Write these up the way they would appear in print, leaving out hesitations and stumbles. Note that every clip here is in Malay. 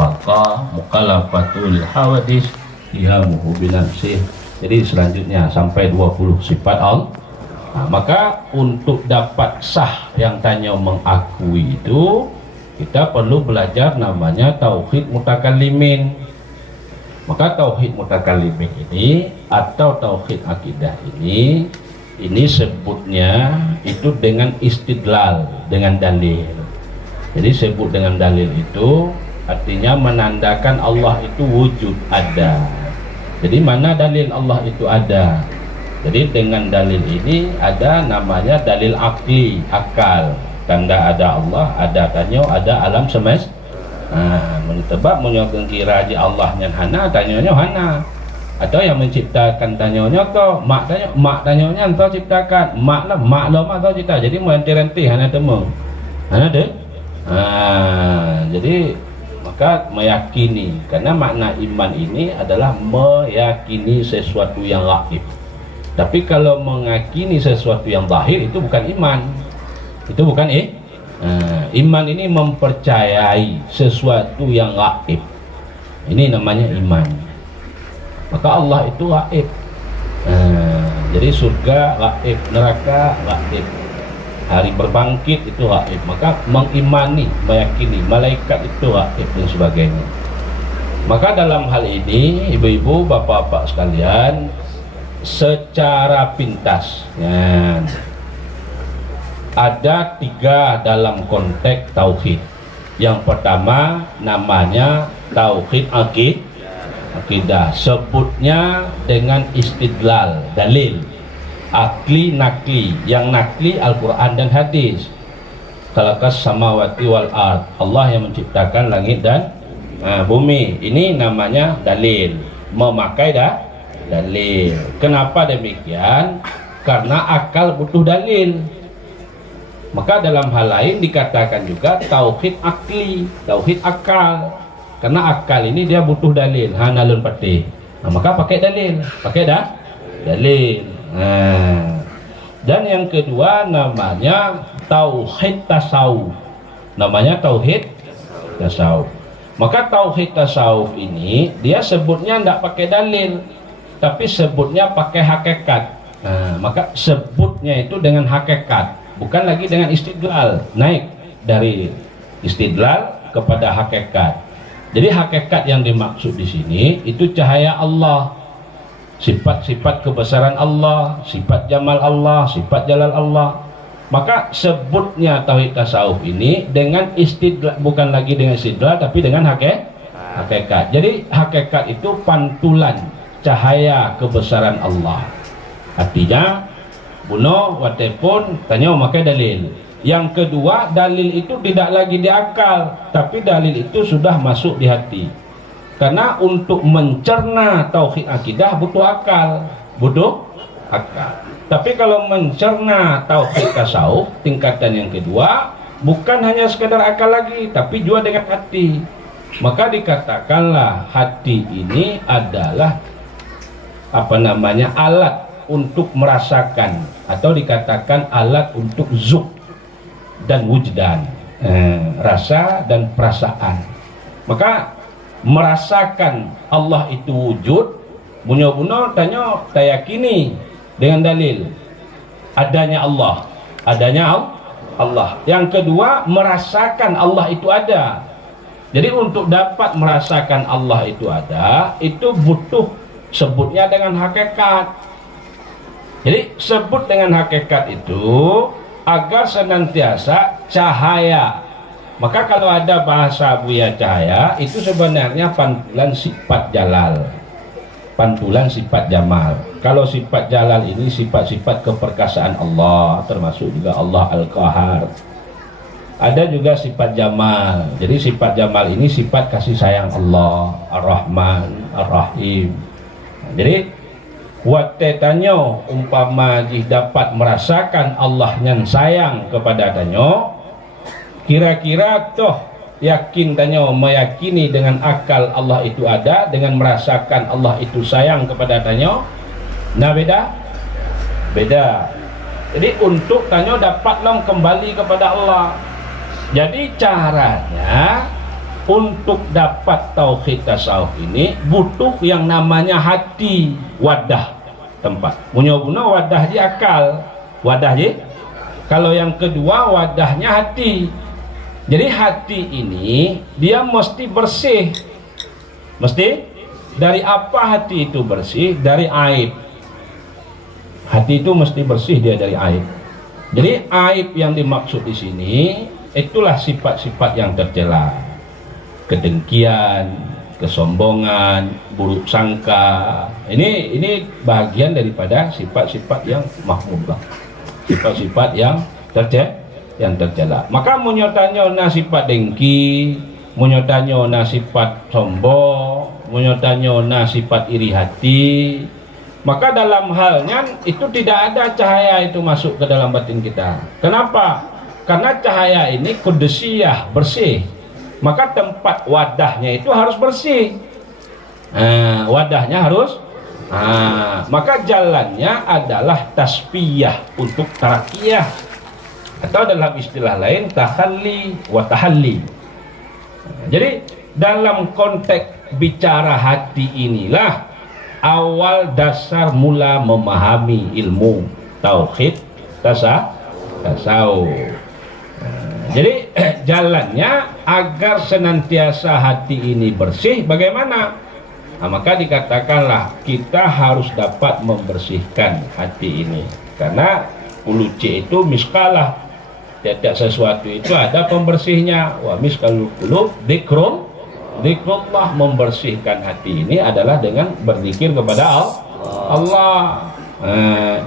baqa mukhalafatul hawadis qiyamuhu binafsih. Jadi selanjutnya sampai 20 sifat Allah. Nah, maka untuk dapat sah yang tanya mengakui itu, kita perlu belajar namanya tauhid mutakallimin. Maka tauhid mutakallimin ini atau tauhid akidah ini sebutnya itu dengan istidlal, dengan dalil. Jadi sebut dengan dalil itu artinya menandakan Allah itu wujud, ada. Jadi mana dalil Allah itu ada? Jadi dengan dalil ini ada namanya dalil akli, akal. Tanda ada Allah, ada tanyo, ada alam semesta. Menetebak menyokong kira di Allah yang hana, tanyonya hana. Atau yang menciptakan tanyonya kau, mak tanyonya kau ciptakan, mak lah kau cipta. Jadi menti-renti hana temu. Hana deh. Jadi maka meyakini, karena makna iman ini adalah meyakini sesuatu yang gaib. Tapi kalau mengakini sesuatu yang zahir itu bukan iman. Itu bukan iman ini mempercayai sesuatu yang gaib. Ini namanya iman. Maka Allah itu gaib. Jadi surga gaib, neraka gaib, hari berbangkit itu gaib. Maka mengimani, meyakini malaikat itu gaib dan sebagainya. Maka dalam hal ini ibu-ibu, bapak-bapak sekalian, secara pintas ada 3 dalam konteks tauhid. Yang pertama namanya tauhid akidah, sebutnya dengan istidlal, dalil, akli, nakli. Yang nakli Al-Quran dan hadis. Khalaqas samawati wal ard, Allah yang menciptakan langit dan bumi. Ini namanya dalil, memakai dalil. Kenapa demikian? Karena akal butuh dalil. Maka dalam hal lain dikatakan juga tauhid akli, tauhid akal. Karena akal ini dia butuh dalil, hanalun patih. Maka pakai dalil, pakai dalil. Dan yang kedua namanya tauhid tasawuf. Namanya tauhid tasawuf. Maka tauhid tasawuf ini dia sebutnya tidak pakai dalil, tapi sebutnya pakai hakikat. Maka sebutnya itu dengan hakikat, bukan lagi dengan istidlal, naik dari istidlal kepada hakikat. Jadi hakikat yang dimaksud di sini itu cahaya Allah, sifat-sifat kebesaran Allah, sifat jamal Allah, sifat jalal Allah. Maka sebutnya tauhid tasawuf ini dengan istidlal, bukan lagi dengan istidlal, tapi dengan hakikat. Jadi hakikat itu pantulan cahaya kebesaran Allah. Artinya buno watepun tanya memakai dalil. Yang kedua, dalil itu tidak lagi di akal, tapi dalil itu sudah masuk di hati. Karena untuk mencerna tauhid akidah butuh akal, Tapi kalau mencerna tauhid tasawuf tingkatan yang kedua, bukan hanya sekadar akal lagi, tapi juga dengan hati. Maka dikatakanlah hati ini adalah alat untuk merasakan, atau dikatakan alat untuk zuk dan wujdan, rasa dan perasaan. Maka merasakan Allah itu wujud, buno-buno tanya tayakini dengan dalil adanya Allah, Yang kedua, merasakan Allah itu ada. Jadi untuk dapat merasakan Allah itu ada, itu butuh sebutnya dengan hakikat. Jadi sebut dengan hakikat itu agar senantiasa cahaya. Maka kalau ada bahasa Buya Cahaya, itu sebenarnya pantulan sifat jalal, pantulan sifat jamal. Kalau sifat jalal ini sifat-sifat keperkasaan Allah, termasuk juga Allah Al-Qahar. Ada juga sifat jamal. Jadi sifat jamal ini sifat kasih sayang Allah, Ar-Rahman, Ar-Rahim. Jadi wate tanyo umpama dapat merasakan Allah yang sayang kepada tanyo, kira-kira toh yakin tanyo meyakini dengan akal Allah itu ada, dengan merasakan Allah itu sayang kepada tanyo. Nah beda. Jadi untuk tanyo dapat kembali kepada Allah. Jadi caranya untuk dapat tauhid tasawuf ini butuh yang namanya hati, wadah tempat. Punya guna wadah di akal, wadah je. Kalau yang kedua wadahnya hati. Jadi hati ini dia mesti bersih. Mesti dari apa hati itu bersih? Dari aib. Hati itu mesti bersih dia dari aib. Jadi aib yang dimaksud di sini itulah sifat-sifat yang tercela. Kedengkian, kesombongan, buruk sangka. Ini bagian daripada sifat-sifat yang mahmubah. Sifat-sifat yang tercela. Maka munyotanyo sifat dengki, munyotanyo sifat sombong, munyotanyo sifat iri hati. Maka dalam halnya itu tidak ada cahaya itu masuk ke dalam batin kita. Kenapa? Karena cahaya ini kudusiyah, bersih. Maka tempat wadahnya itu harus bersih. Wadahnya harus. Maka jalannya adalah tasfiyah untuk tarakiyah, atau dalam istilah lain takhalli wa tahalli. Jadi dalam konteks bicara hati inilah awal dasar mula memahami ilmu tauhid tasawuf. Jadi jalannya agar senantiasa hati ini bersih bagaimana? Maka dikatakanlah kita harus dapat membersihkan hati ini, karena ulu C itu miskalah, tiap sesuatu itu ada pembersihnya. Wa miskalul qulub dzikrullah, membersihkan hati ini adalah dengan berzikir kepada Allah.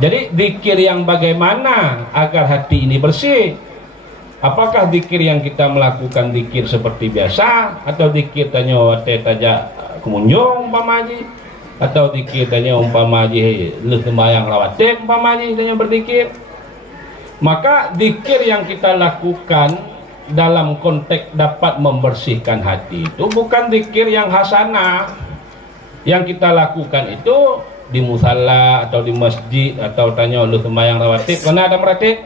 Jadi zikir yang bagaimana agar hati ini bersih? Apakah zikir yang kita melakukan zikir seperti biasa, atau zikir tanya taja kemunjung umpamaji, atau zikir tanya umpamaji leh sembahyang rawatin umpamaji tanya berzikir? Maka zikir yang kita lakukan dalam konteks dapat membersihkan hati itu bukan zikir yang hasanah. Yang kita lakukan itu di musalla atau di masjid atau tanya leh sembahyang rawatib, mana ada meratib?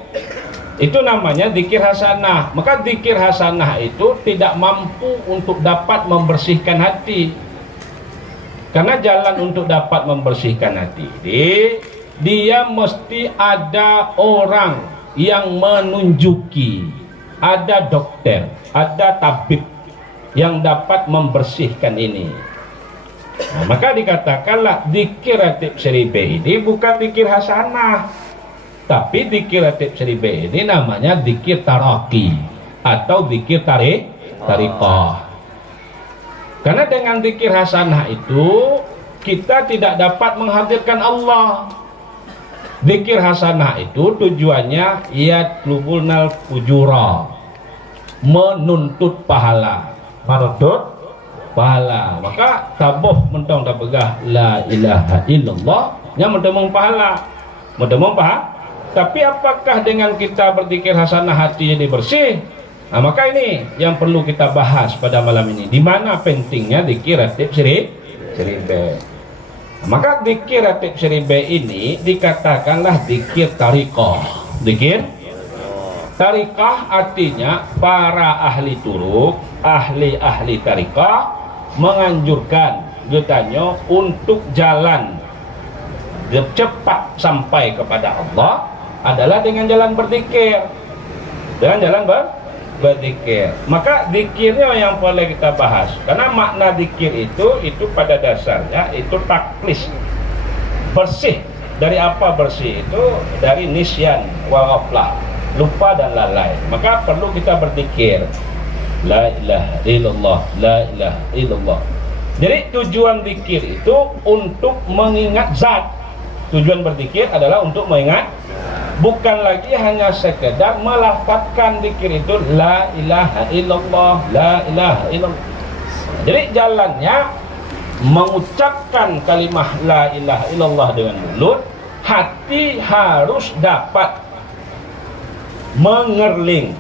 Itu namanya zikir hasanah. Maka zikir hasanah itu tidak mampu untuk dapat membersihkan hati. Karena jalan untuk dapat membersihkan hati ini, dia mesti ada orang yang menunjuki, ada dokter, ada tabib yang dapat membersihkan ini. Maka dikatakanlah zikir ratib seribe ini bukan zikir hasanah, tapi zikir ratib seribe ini namanya zikir taraki atau zikir tariqah. Karena dengan zikir hasanah itu kita tidak dapat menghadirkan Allah. Zikir hasanah itu tujuannya yatlubunal ujura, menuntut pahala, menuntut pahala. Maka tabuh mentong tak begah la ilaha illallah yang mentemung pahala, mentemung pahala. Tapi apakah dengan kita berzikir hasanah hati jadi bersih? Maka ini yang perlu kita bahas pada malam ini. Di mana pentingnya zikir ratib seribe? Maka zikir ratib seribe ini dikatakanlah zikir tariqah. Zikir tariqah artinya para ahli turuk, ahli tariqah menganjurkan getanya untuk jalan cepat sampai kepada Allah adalah dengan jalan berzikir. Dengan jalan berzikir. Maka zikirnya yang boleh kita bahas, karena makna zikir itu pada dasarnya itu taklis, bersih. Dari apa bersih itu? Dari nisyan wa ghaflah, lupa dan lalai. Maka perlu kita berzikir la ilaha illallah, la ilaha illallah. Jadi tujuan zikir itu untuk mengingat zat. Tujuan berzikir adalah untuk mengingat, bukan lagi hanya sekedar melafazkan zikir itu la ilaha illallah, la ilaha illallah. Jadi jalannya mengucapkan kalimah la ilaha illallah dengan mulut, hati harus dapat mengerling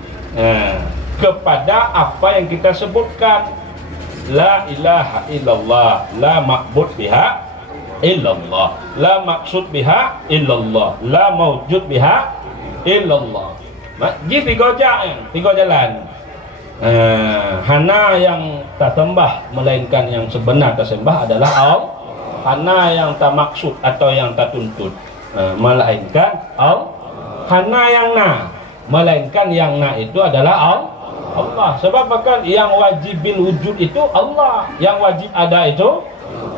kepada apa yang kita sebutkan. La ilaha illallah, la ma'bud biha illallah, la maksud biha illallah, la maujud biha illallah. Jadi tiga jalan. Hana yang tak sembah melainkan yang sebenar tak sembah adalah Allah. Hana yang tak maksud atau yang tak tuntut melainkan Allah. Hana yang na melainkan yang na itu adalah Allah. Sebab bahkan yang wajibil wujud itu Allah, yang wajib ada itu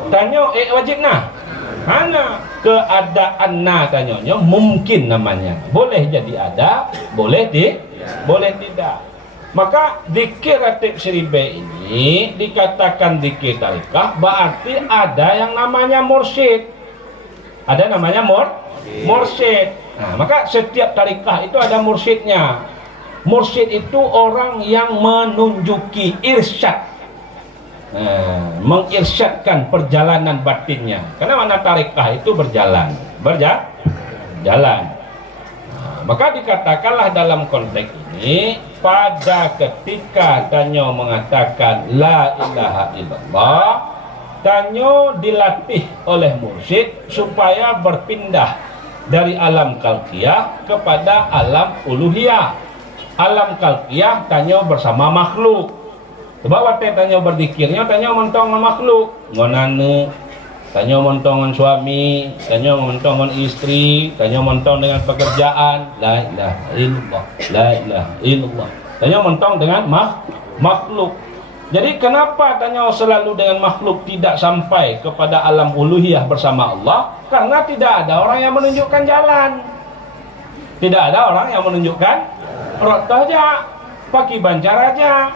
tanya wajib na. Hana keadaan na tanyanya mungkin namanya, boleh jadi ada, boleh tidak. Maka zikir ratib seribe ini dikatakan zikir tarikah, berarti ada yang namanya mursyid. Ada namanya mursyid. Nah, maka setiap tarikah itu ada mursyidnya. Mursyid itu orang yang menunjuki irsyad, mengirsyadkan perjalanan batinnya. Karena mana tarikah itu berjalan. Maka dikatakanlah dalam konteks ini, pada ketika Tanyo mengatakan la ilaha illallah, Tanyo dilatih oleh mursyid supaya berpindah dari alam kalqiyah kepada alam uluhiyah. Alam kalqiyah Tanyo bersama makhluk. Sebab waktu Tanyo berzikirnya, Tanyo mentong dengan makhluk, ngonane, Tanyo mentong dengan suami, Tanyo mentong dengan istri, Tanyo mentong dengan pekerjaan, la ilaha illallah, la ilaha illallah. Tanyo mentong dengan makhluk. Jadi kenapa Tanyo selalu dengan makhluk, tidak sampai kepada alam uluhiyah bersama Allah? Karena tidak ada orang yang menunjukkan jalan. Tidak ada orang yang menunjukkan rotoh aja, pakai bancar aja.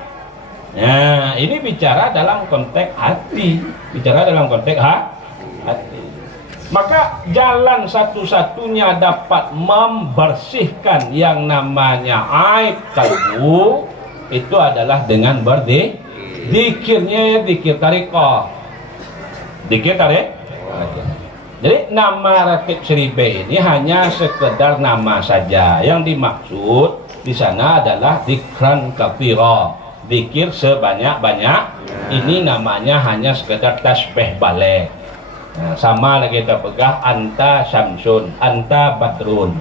Nah, ini bicara dalam konteks hati, bicara dalam konteks hati. Maka jalan satu-satunya dapat membersihkan yang namanya aib kalbu itu adalah dengan zikirnya, zikir tarikah. Zikir tarik. Jadi nama ratib seribe ini hanya sekedar nama saja. Yang dimaksud di sana adalah zikran katsira, zikir sebanyak-banyak. Ini namanya hanya sekedar tasbih balik. Nah, sama lagi kita pegang anta syamsun, anta badrun.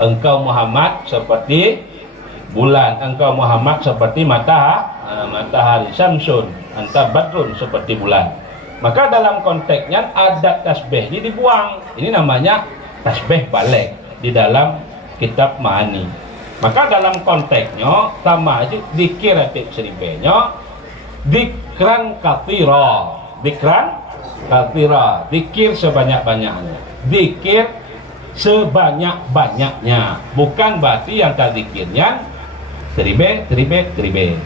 Engkau Muhammad seperti bulan, engkau Muhammad seperti matahari, syamsun, anta badrun seperti bulan. Maka dalam konteksnya adat tasbih ini dibuang. Ini namanya tasbih balik di dalam kitab Ma'ani. Maka dalam konteksnya sama aja zikir ratib seribenya, zikran katsira, zikran katsira, zikir sebanyak-banyaknya, zikir sebanyak-banyaknya, bukan berarti yang tak zikirnya seribe.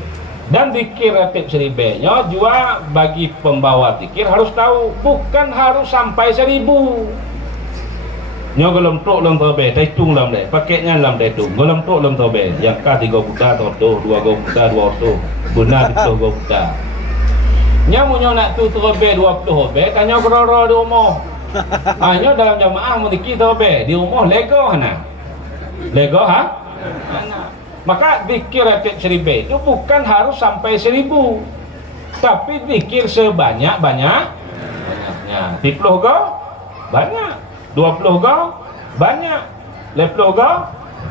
Dan zikir ratib seribenya juga bagi pembawa zikir harus tahu, bukan harus sampai 1000. Nyo golom tok lom tobe, hitung lom deh, pakainya lom deh tu, golom tok lom tobe, yang ka 3 buta toh, 2 buta 2 orto, guna 2 buta. Nyo munyo nak tu tobe 20 tobe, tanya keroro di rumah. Nyo dalam jamaah mau dikit tobe, di rumah lego hana. Lego ha? Maka zikir ratib seribe itu bukan harus sampai 1000, tapi zikir sebanyak-banyaknya. 10 go banyak, 20 go banyak, 50 go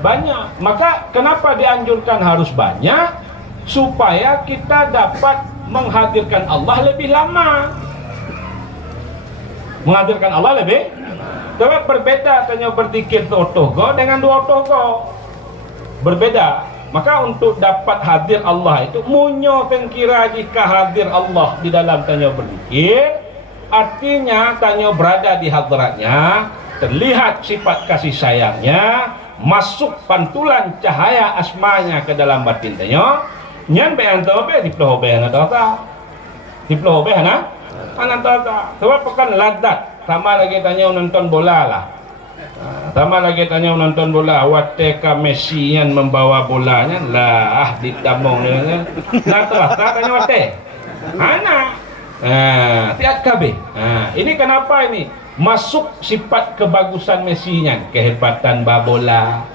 banyak. Maka kenapa dianjurkan harus banyak? Supaya kita dapat menghadirkan Allah lebih lama. Menghadirkan Allah lebih. Sebab berbeda tanya berzikir satu go dengan 20 go. Berbeda. Maka untuk dapat hadir Allah itu munyo pengkira jika hadir Allah di dalam tanya berzikir, artinya tanya berada di hadratnya, terlihat sifat kasih sayangnya, masuk pantulan cahaya asmanya ke dalam batin tanya. Nyan be antobe diploh be ana tata. Diploh be ana tata. Sebab pekan ladat, sama lagi tanya nonton bola lah. Sama lagi tanya nonton bola, wateka Messi yang membawa bolanya lah ditamong dengan rata-rata tanya wate anak tiap KB. Ini kenapa ini masuk sifat kebagusan Messi nya, kehebatan bola,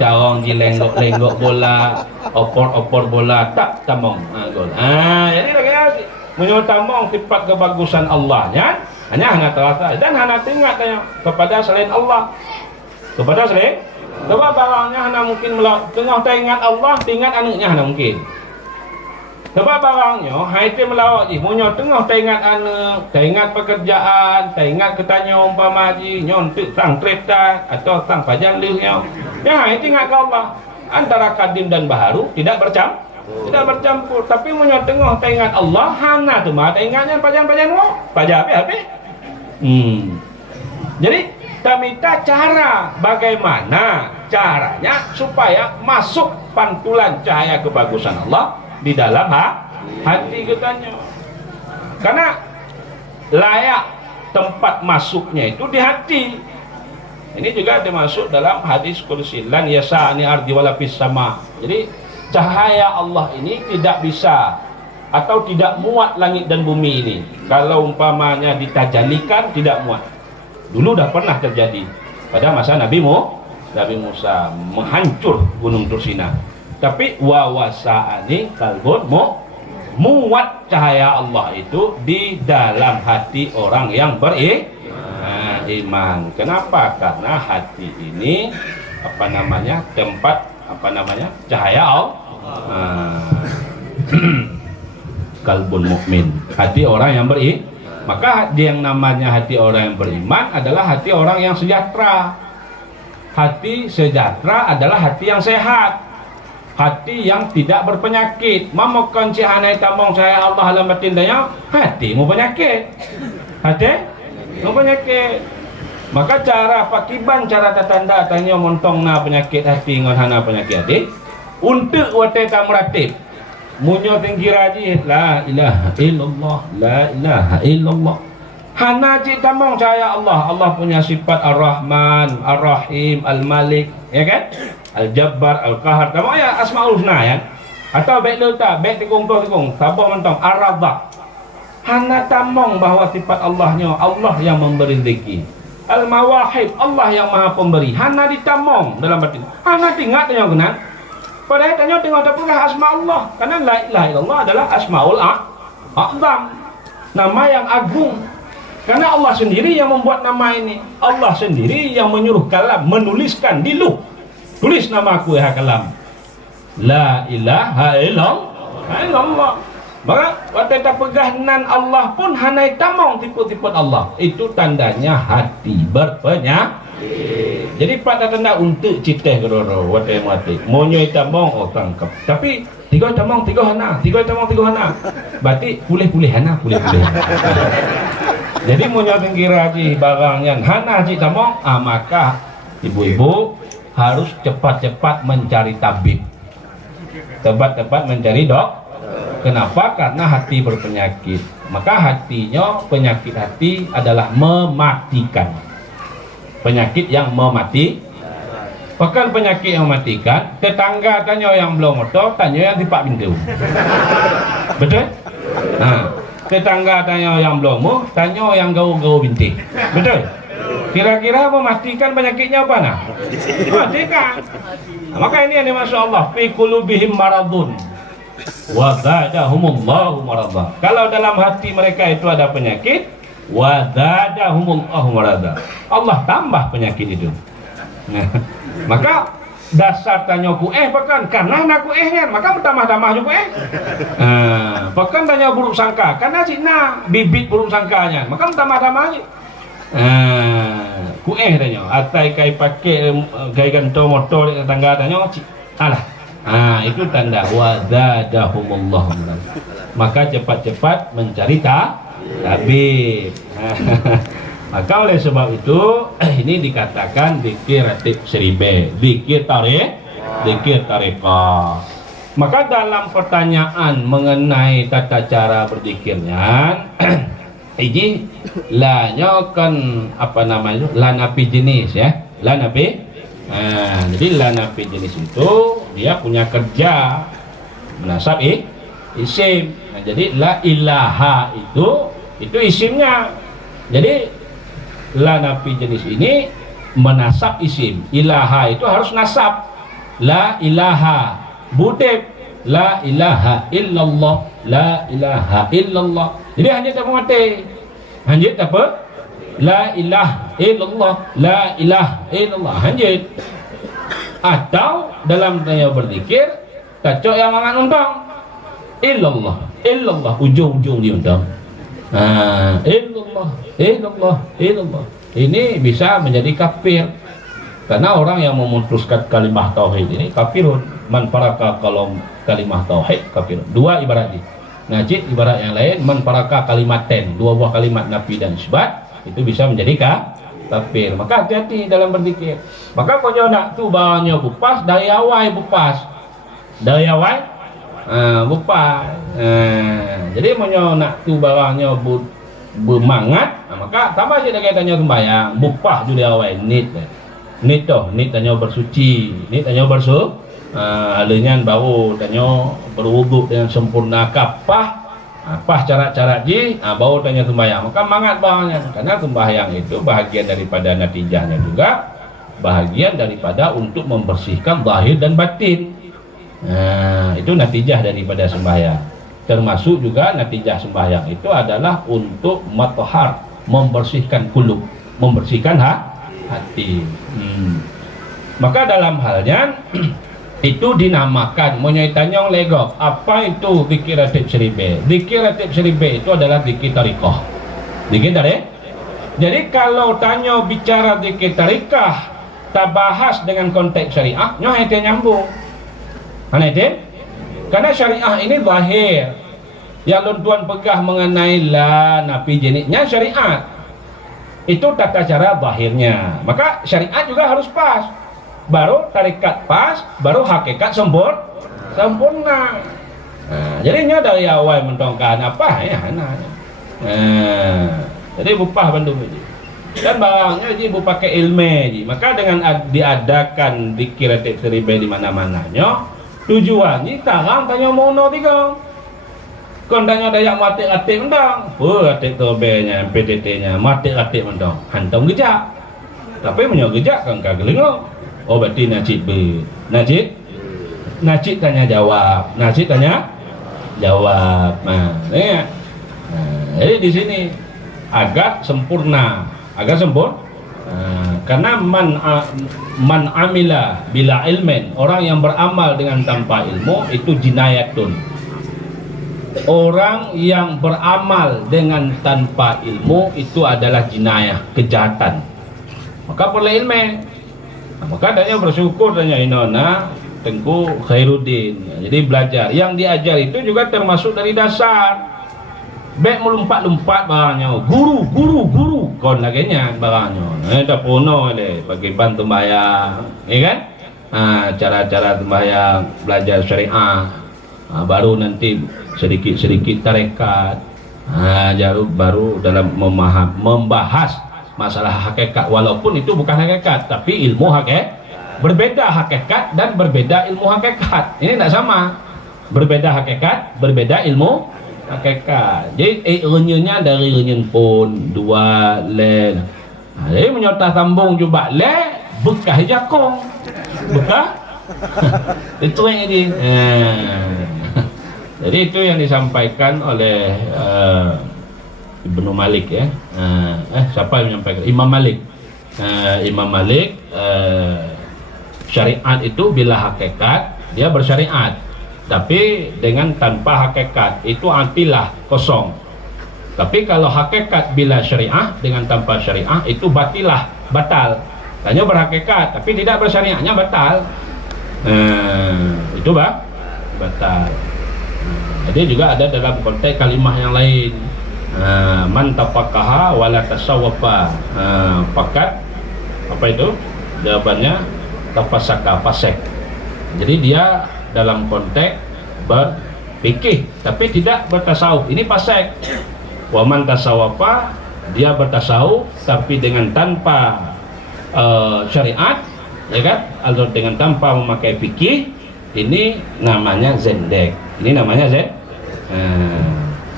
cawang dilenggok-lenggok bola, opor-opor bola tak tamong gol. Jadi lagi menyutamong sifat kebagusan Allahnya hanya terasa dan hanya ingat kepada selain Allah, kepada selain sebab barangnya hanya mungkin tengah ingat Allah, ingat anaknya hanya mungkin Sebab barangnya hai tu melawak je, munyo tengah teringat anak, teringat pekerjaan, teringat ketanya umpama ji nyontek sang tretan atau sang pajan lihnya. Ya hai ingat ke Allah. Antara kadim dan baharu tidak bercampur. Tapi munyo tengah teringat Allah, hana tu mah teringatnya pajan-pajan wo. Pajan habis. Jadi kita minta cara bagaimana caranya supaya masuk pantulan cahaya kebagusan Allah di dalam hati kitanya. Karena layak tempat masuknya itu di hati. Ini juga dimasuk dalam hadis qudsi, lan yasa'ani ardi wala fis sama. Jadi cahaya Allah ini tidak bisa atau tidak muat langit dan bumi ini. Kalau umpamanya ditajalikan tidak muat. Dulu dah pernah terjadi pada masa Nabi Musa menghancur gunung Tursina. Tapi wawasa'ani kalbun muat cahaya Allah itu di dalam hati orang yang beriman. Kenapa? Karena hati ini tempat cahaya Allah. Kalbun mukmin, hati orang yang beriman. Maka yang namanya hati orang yang beriman adalah hati orang yang sejahtera. Hati sejahtera adalah hati yang sehat. Hati yang tidak berpenyakit. Mamokan cihanai tamong saya Allah alam batindanya, hati mau penyakit. Hati mau penyakit. Maka cara pakiban, cara tatanda tanya montong na penyakit hati ngon hana penyakit hati. Untuk wate tamratib. Munyo tinggi raji la ilaha illallah, la ilaha illallah. Hana cik tamong cahaya Allah. Allah punya sifat Ar-Rahman, Ar-Rahim, Al-Malik, ya kan? Al-Jabbar, Al-Qahar. Tamong ya Asmaul Husna ya. Atau baik letak, baik tikung, sabar mentong Ar-Razzaq. Hana tamong bahwa sifat Allahnya Allah yang memberi rezeki. Al-Mawahib, Allah yang Maha Pemberi. Hana ditamong dalam batin. Hana tinggal tanya kenan. Padahal tanya tengok tak pernah asma Allah. Karena la ilaha illallah adalah asmaul a'zam. Nama yang agung. Karena Allah sendiri yang membuat nama ini. Allah sendiri yang menyuruh kalam menuliskan di luh. Tulis nama aku ya kalam. La ilaha illallah. Maka waktu kita pegahanan Allah pun hanai tamong tipu-tipu Allah. Itu tandanya hati berpenyakit. Jadi pada tanda untuk citeh geroro waktu mati. Monyo tamong oh tangkap. Tapi tiga tamong tiga hana. Berarti pulih hana. Jadi monyo tingkira ji barang yang hana ji tamong, maka ibu-ibu harus cepat-cepat mencari tabib. Tepat-tepat mencari dok. Kenapa? Karena hati berpenyakit. Maka hatinya, penyakit hati adalah mematikan. Penyakit yang memati. Bahkan penyakit yang mematikan, tetangga tanya yang belum motor, tanya yang tipak pintu. Betul? Nah, tetangga tanya yang belum mau, tanya yang gau-gau bintik. Betul? Kira-kira mematikan penyakitnya apa nah? Mematikan. Maka ini yang dimaksud Allah, fi qulubihim maradun wa zadahumullahu marada. Kalau dalam hati mereka itu ada penyakit, wa zadahumullahu marada. Allah tambah penyakit itu. Nah, maka dasar tanya ku bahkan karena aku kan, maka bertambah-tambah juga bahkan tanya buruk sangka karena cina bibit buruk sangkanya, maka bertambah-tambah aja. Ku tanya atai kai pakai gai ganto motor di tetangga tanya alah. Itu tanda wadadahumullah. Maka cepat-cepat mencari tabib. Maka oleh sebab itu ini dikatakan zikir ratib seribe, zikir tarekah. Maka dalam pertanyaan mengenai tata cara berzikirnya, ini lanya kan lanapi jenis ya, lanapi. Jadi lanapi jenis itu dia punya kerja menasab isim. Nah, jadi la ilaha itu isimnya. Jadi lanapi jenis ini menasab isim. Ilaha itu harus nasab. La ilaha budek. La ilaha illallah. La ilaha illallah. Jadi hanya tak mati. Hanya apa? La ilaha illallah. La ilaha illallah. Hanya. Atau dalam tanya berzikir, kacau yang mangan untang. illallah ujung-ujung dia undang. Illallah. Ini bisa menjadi kafir. Karena orang yang memutuskan kalimat tauhid ini kafirun. Man faraka kalau kalimat tauhid kafirun. Dua ibarat ini. Najid ibarat yang lain, man faraka kalimaten, dua buah kalimat nafi dan isbat, itu bisa menjadi kafir. Maka hati-hati dalam berzikir. Maka kalau nak tu barangnya bupas dari awal bupas. Dari awal bupas. Jadi mau nak tu barangnya bermangat, maka tambah saja kaitannya sembahyang, bupas juga awal nit tanya bersuci, nit tanya alenya baru tanya berwuduk dengan sempurna kapah cara-cara baru tanya sembahyang, maka mangat barangnya. Karena sembahyang itu bahagian daripada natijahnya juga bahagian daripada untuk membersihkan zahir dan batin. Itu natijah daripada sembahyang. Termasuk juga natijah sembahyang itu adalah untuk mathhar, membersihkan kulub, membersihkan hati. Maka dalam halnya itu dinamakan monyoitanyong legok. Apa itu zikir ratib seribe? Zikir ratib seribe itu adalah zikir tarikah. Zikir tarik. Jadi kalau tanya bicara zikir tarikah, tak bahas dengan konteks syariah, nyoh itu nyambung. Mana itu? Karena syariah ini zahir. Yang tuan pegah mengenai la nafi jenisnya syariat. Itu tata cara zahirnya. Maka syariat juga harus pas. Baru tarikat pas, baru hakikat sempurna. Jadinya dari awal mentongkan apa ya jadi bupah Bandung ini. Dan barangnya jadi bu pakai ilmu. Maka dengan diadakan zikir ratib seribe di mana-mananya, tujuannya tarang tanya mono tiga. Kon tanya dayak mati ratib mendang. Ratib tobe-nya, PTT-nya mati ratib mendang. Hantam gejak. Tapi menyo gejak kan kagelingo. Oh berarti Najid tanya jawab, Najid tanya jawab. Jadi di sini agak sempurna, karena man amila bila ilmen, orang yang beramal dengan tanpa ilmu itu jinayatun. Orang yang beramal dengan tanpa ilmu itu adalah jinayah, kejahatan. Maka perlu ilmu. Maka adanya bersyukur tanya Inona Tengku Khairuddin. Jadi belajar. Yang diajar itu juga termasuk dari dasar. Bek melumpat-lumpat barangnya. Guru. Kon laganya barangnya. Dah puno le bagi bantu sembahyang. Ya kan? Cara-cara sembahyang, belajar syariah. Baru nanti sedikit tarekat. Baru dalam membahas masalah hakikat, walaupun itu bukan hakikat tapi ilmu hakikat. Berbeda hakikat dan berbeda ilmu hakikat. Ini tidak sama. Berbeda hakikat, berbeda ilmu hakikat. Jadi renyunya dari renyun pun dua le. Jadi menyerta sambung juga le bekah jakong. Bekah itu yang ini. Jadi itu yang disampaikan oleh Ibnu Malik ya. Siapa yang menyampaikan? Imam Malik. Imam Malik syariat itu bila hakikat dia bersyariat, tapi dengan tanpa hakikat itu artilah kosong. Tapi kalau hakikat bila syariah dengan tanpa syariah itu batal. Hanya berhakikat tapi tidak bersyariahnya batal. Itu batal. Jadi juga ada dalam konteks kalimah yang lain. Man tafaqaha wala tasawwafa. Pakat apa itu? Jawabannya tafasaka, fasek. Jadi dia dalam konteks berfikih tapi tidak bertasawuf. Ini fasek. Wa man tasawwafa, dia bertasawuf tapi dengan tanpa syariat, ya kan? Atau dengan tanpa memakai fikih, ini namanya zendek. Ini namanya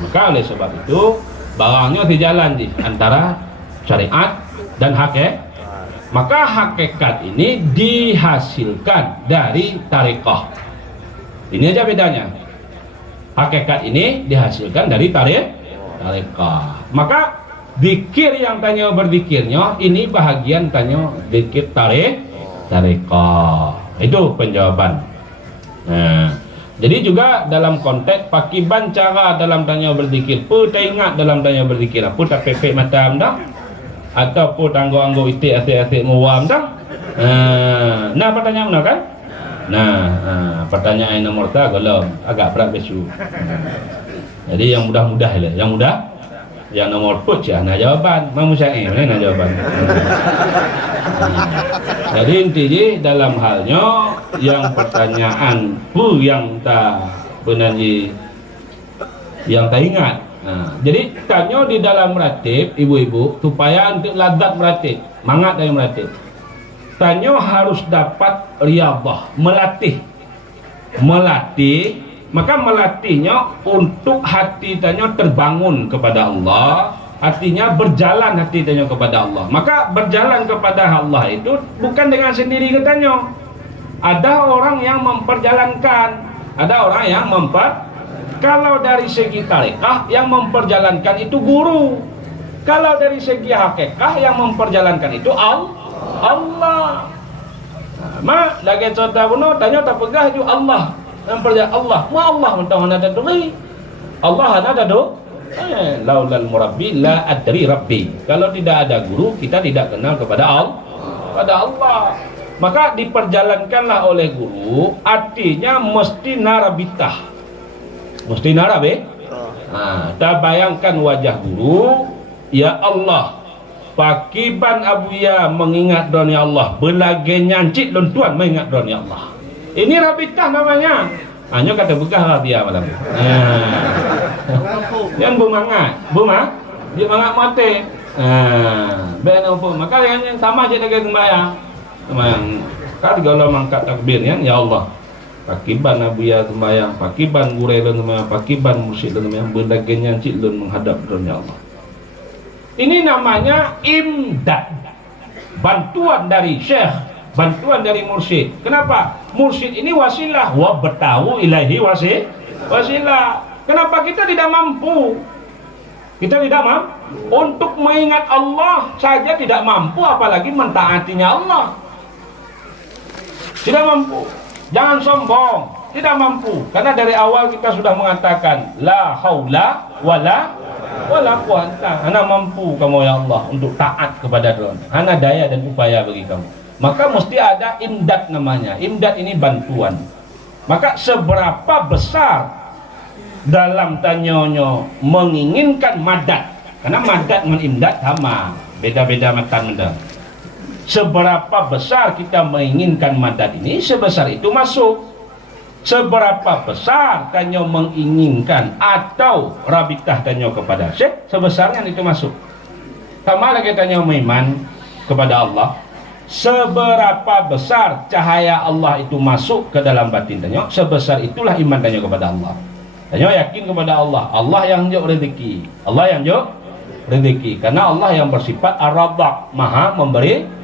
maka oleh sebab itu barangnya di jalan antara syariat dan hakikat. Maka hakikat ini dihasilkan dari tarekah. Ini aja bedanya. Hakikat ini dihasilkan dari tarekah. Maka zikir yang tanya berzikirnya ini bahagian tanya zikir tarekah. Itu penjawaban. Jadi juga dalam konteks pakiban cara dalam tanya berzikir, pu tak ingat dalam tanya berzikir, pu tak pepek mata dah, atau pu tanggo-anggo itik asyik-asyik nguam dah. Nah pertanyaan mana kan? Pertanyaan nomor 3 kalau agak berat besu. Jadi yang mudah-mudah lah, yang mudah. Yang nomor put ya, nak jawaban. Mamu saya mana nak jawaban. Jadi intinya dalam halnya yang pertanyaan pu yang tak benar yang tak ingat. Jadi tanya di dalam meratib ibu-ibu supaya untuk lazat meratib, mangat dari meratib. Tanya harus dapat riyadhah, melatih. Maka melatihnya untuk hati tanya terbangun kepada Allah, artinya berjalan hati tanya kepada Allah. Maka berjalan kepada Allah itu bukan dengan sendiri katanya. Ada orang yang memperjalankan, kalau dari segi tarekah yang memperjalankan itu guru. Kalau dari segi hakikah yang memperjalankan itu Allah. Mak lagi contoh bunuh tanya tak pegah ju Allah. Yang percaya Allah, Allah mentang ada doi. Allah ada do. Laulal murabbi la adri rabbi. Kalau tidak ada guru, kita tidak kenal kepada Allah. Maka diperjalankanlah oleh guru, artinya mesti narabitah. Mesti narabe. Kita bayangkan wajah guru, ya Allah. Pakiban abuya mengingat dunia Allah, belage nyancit lontuan mengingat dunia Allah. Ini rabitah namanya. Hanya kata begah dia malam. Yang bermangat, dia mangat mati. Maka yang sama je dengan sembahyang. Kalau kalau mangkat takbir ya Allah. Pakiban abuya sembahyang, pakiban gurelun sembahyang, pakiban musyrik sembahyang, belage nyancit lon menghadap dunia Allah. Ini namanya imdad. Bantuan dari syekh, bantuan dari mursyid. Kenapa? Mursyid ini wasilah, wa batahu ilahi wasilah. Kenapa kita tidak mampu? Kita tidak mampu untuk mengingat Allah saja tidak mampu, apalagi mentaatinya Allah. Tidak mampu. Jangan sombong. Tidak mampu. Karena dari awal kita sudah mengatakan la haula wala quwata. Hana mampu kamu ya Allah untuk taat kepada Tuhan. Hana daya dan upaya bagi kamu. Maka mesti ada imdad namanya. Imdad ini bantuan. Maka seberapa besar dalam tanyonyo menginginkan madad. Karena madad dengan imdad sama. Beda-beda matan benda. Seberapa besar kita menginginkan madad ini, sebesar itu masuk. Seberapa besar tanyo menginginkan atau rabitah tanyo kepada syekh, sebesarnya itu masuk. Sama lagi tanyo meiman kepada Allah. Seberapa besar cahaya Allah itu masuk ke dalam batin tanyo, sebesar itulah iman tanyo kepada Allah. Tanyo yakin kepada Allah, Allah yang jauh rezeki, Allah yang jauh rezeki, karena Allah yang bersifat ar-razzaq, maha memberi.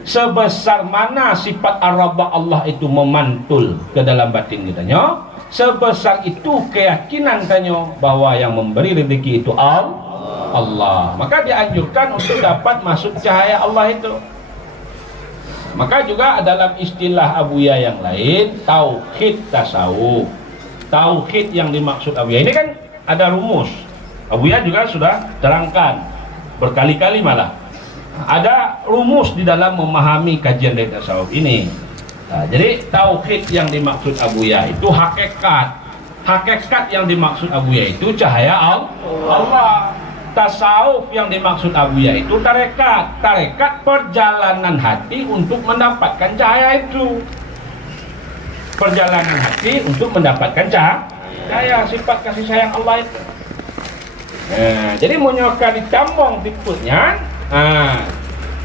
Sebesar mana sifat ar-razzaq Allah itu memantul ke dalam batin kitanya, sebesar itu keyakinan tanyo bahwa yang memberi rezeki itu Allah. Maka dianjurkan untuk dapat masuk cahaya Allah itu. Maka juga dalam istilah abuya yang lain, tauhid tasawuf. Tauhid yang dimaksud abuya ini kan ada rumus. Abuya juga sudah terangkan berkali-kali malah. Ada rumus di dalam memahami kajian dari tasawuf ini. Jadi tauhid yang dimaksud abuya itu hakikat. Hakikat yang dimaksud abuya itu cahaya Allah. Tasawuf yang dimaksud abuya itu tarekat. Tarekat perjalanan hati untuk mendapatkan cahaya itu. Perjalanan hati untuk mendapatkan cahaya sifat kasih sayang Allah itu. Jadi menyoka ditambong tipenya.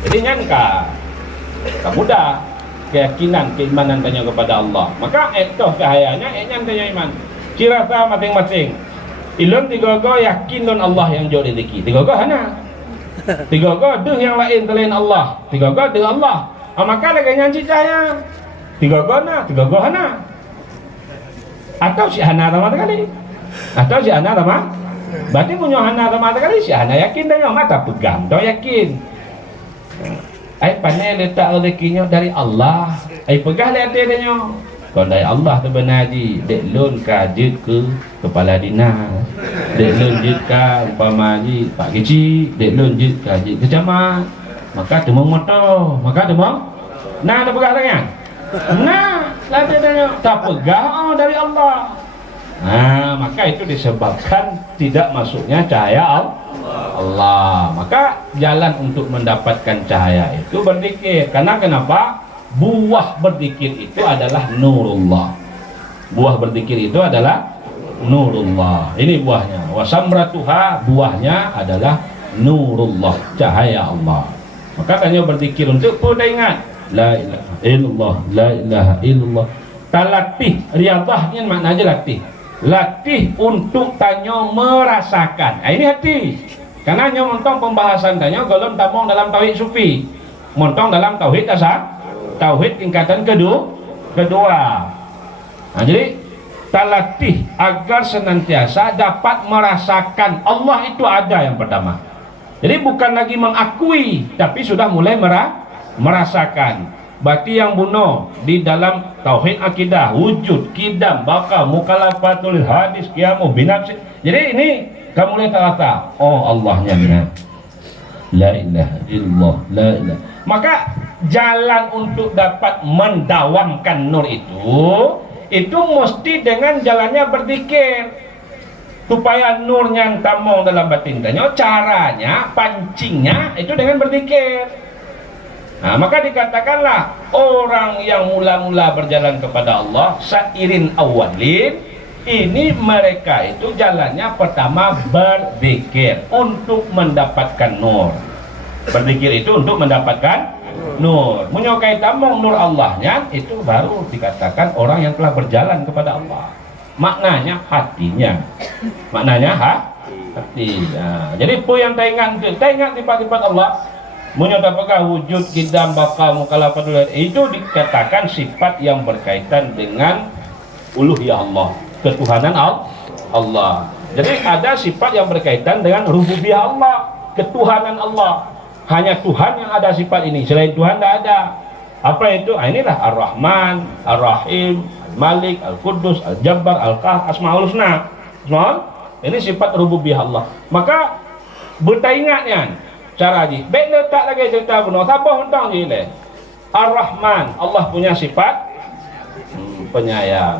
Jadi nyangka mudah keyakinan keimanan tanya kepada Allah. Maka itu cahayanya tanya iman. Kirasa masing-masing. Ilun tiga-tiga yakin don Allah yang jauh rezeki. Tiga-tiga hana. Tiga-tiga deh yang lain selain Allah. Tiga-tiga deh Allah. Maka lagi nyanci cahaya. Tiga-tiga hana. Atau si hana sama sekali. Atau si hana sama. Berarti punya hana sama sekali si hana yakin dan yang mata pegang. Dah yakin. Ai pandai letak rezekinya dari Allah. Ai pegah lihat dia. Kondai Allah tu benar ji, dek lon kajit ke kepala dinas, dek lon jit ka umpama ji Pak Kecil, dek lon jit kajit ke camat, maka demong motor, maka demong nah tak pegah tangan, nah latih tanya tak pegah dari Allah. Nah maka itu disebabkan tidak masuknya cahaya Allah. Maka jalan untuk mendapatkan cahaya itu berzikir. Karena kenapa? Buah berzikir itu adalah nurullah. Buah berzikir itu adalah nurullah. Ini buahnya. Wasamratuha, buahnya adalah nurullah, cahaya Allah. Maka tanya berzikir untuk pun ingat la ilaha illallah, la ilaha illallah. Talatih, riyadhahnya makna aja latih. Latih untuk tanya merasakan. Nah, ini hati. Karena hanya montong pembahasan tanya golong tamong dalam tauhid sufi, montong dalam tauhid asal, tauhid tingkatan kedua. Nah, jadi talatih agar senantiasa dapat merasakan Allah itu ada yang pertama. Jadi bukan lagi mengakui, tapi sudah mulai merasakan. Berarti yang bunuh di dalam tauhid akidah, wujud, kidam, baka, mukalafatul hadis, qiyamuh, binafsi. Jadi ini kamu lihat rata, oh Allahnya benar. La ilaha illallah, la ilaha. Maka jalan untuk dapat mendawamkan nur itu mesti dengan jalannya berzikir. Supaya nurnya tamong dalam batin tanya, caranya, pancingnya itu dengan berzikir. Nah, maka dikatakanlah orang yang mula-mula berjalan kepada Allah sairin awalin, ini mereka itu jalannya pertama berzikir untuk mendapatkan nur. Berzikir itu untuk mendapatkan nur. Menyokai tamong nur Allahnya itu baru dikatakan orang yang telah berjalan kepada Allah. Maknanya hatinya. Maknanya hati. Nah, jadi pun yang teringat sifat-sifat Allah. Menyatakan wujud, kidam, baka, mukalafatul, itu dikatakan sifat yang berkaitan dengan uluhiyah Allah, ketuhanan Allah. Jadi ada sifat yang berkaitan dengan rububiyah Allah, ketuhanan Allah. Hanya Tuhan yang ada sifat ini, selain Tuhan tidak ada. Apa itu? Inilah Ar-Rahman, Ar-Rahim, Al-Malik, Al-Quddus, Al-Jabbar, Al-Qahar, Asmaul Husna. Ini sifat rububiyah Allah. Maka bertaingatnya cara ji, baik letak lagi cerita bunuh, sabah hentang je le. Ar-Rahman, Allah punya sifat penyayang.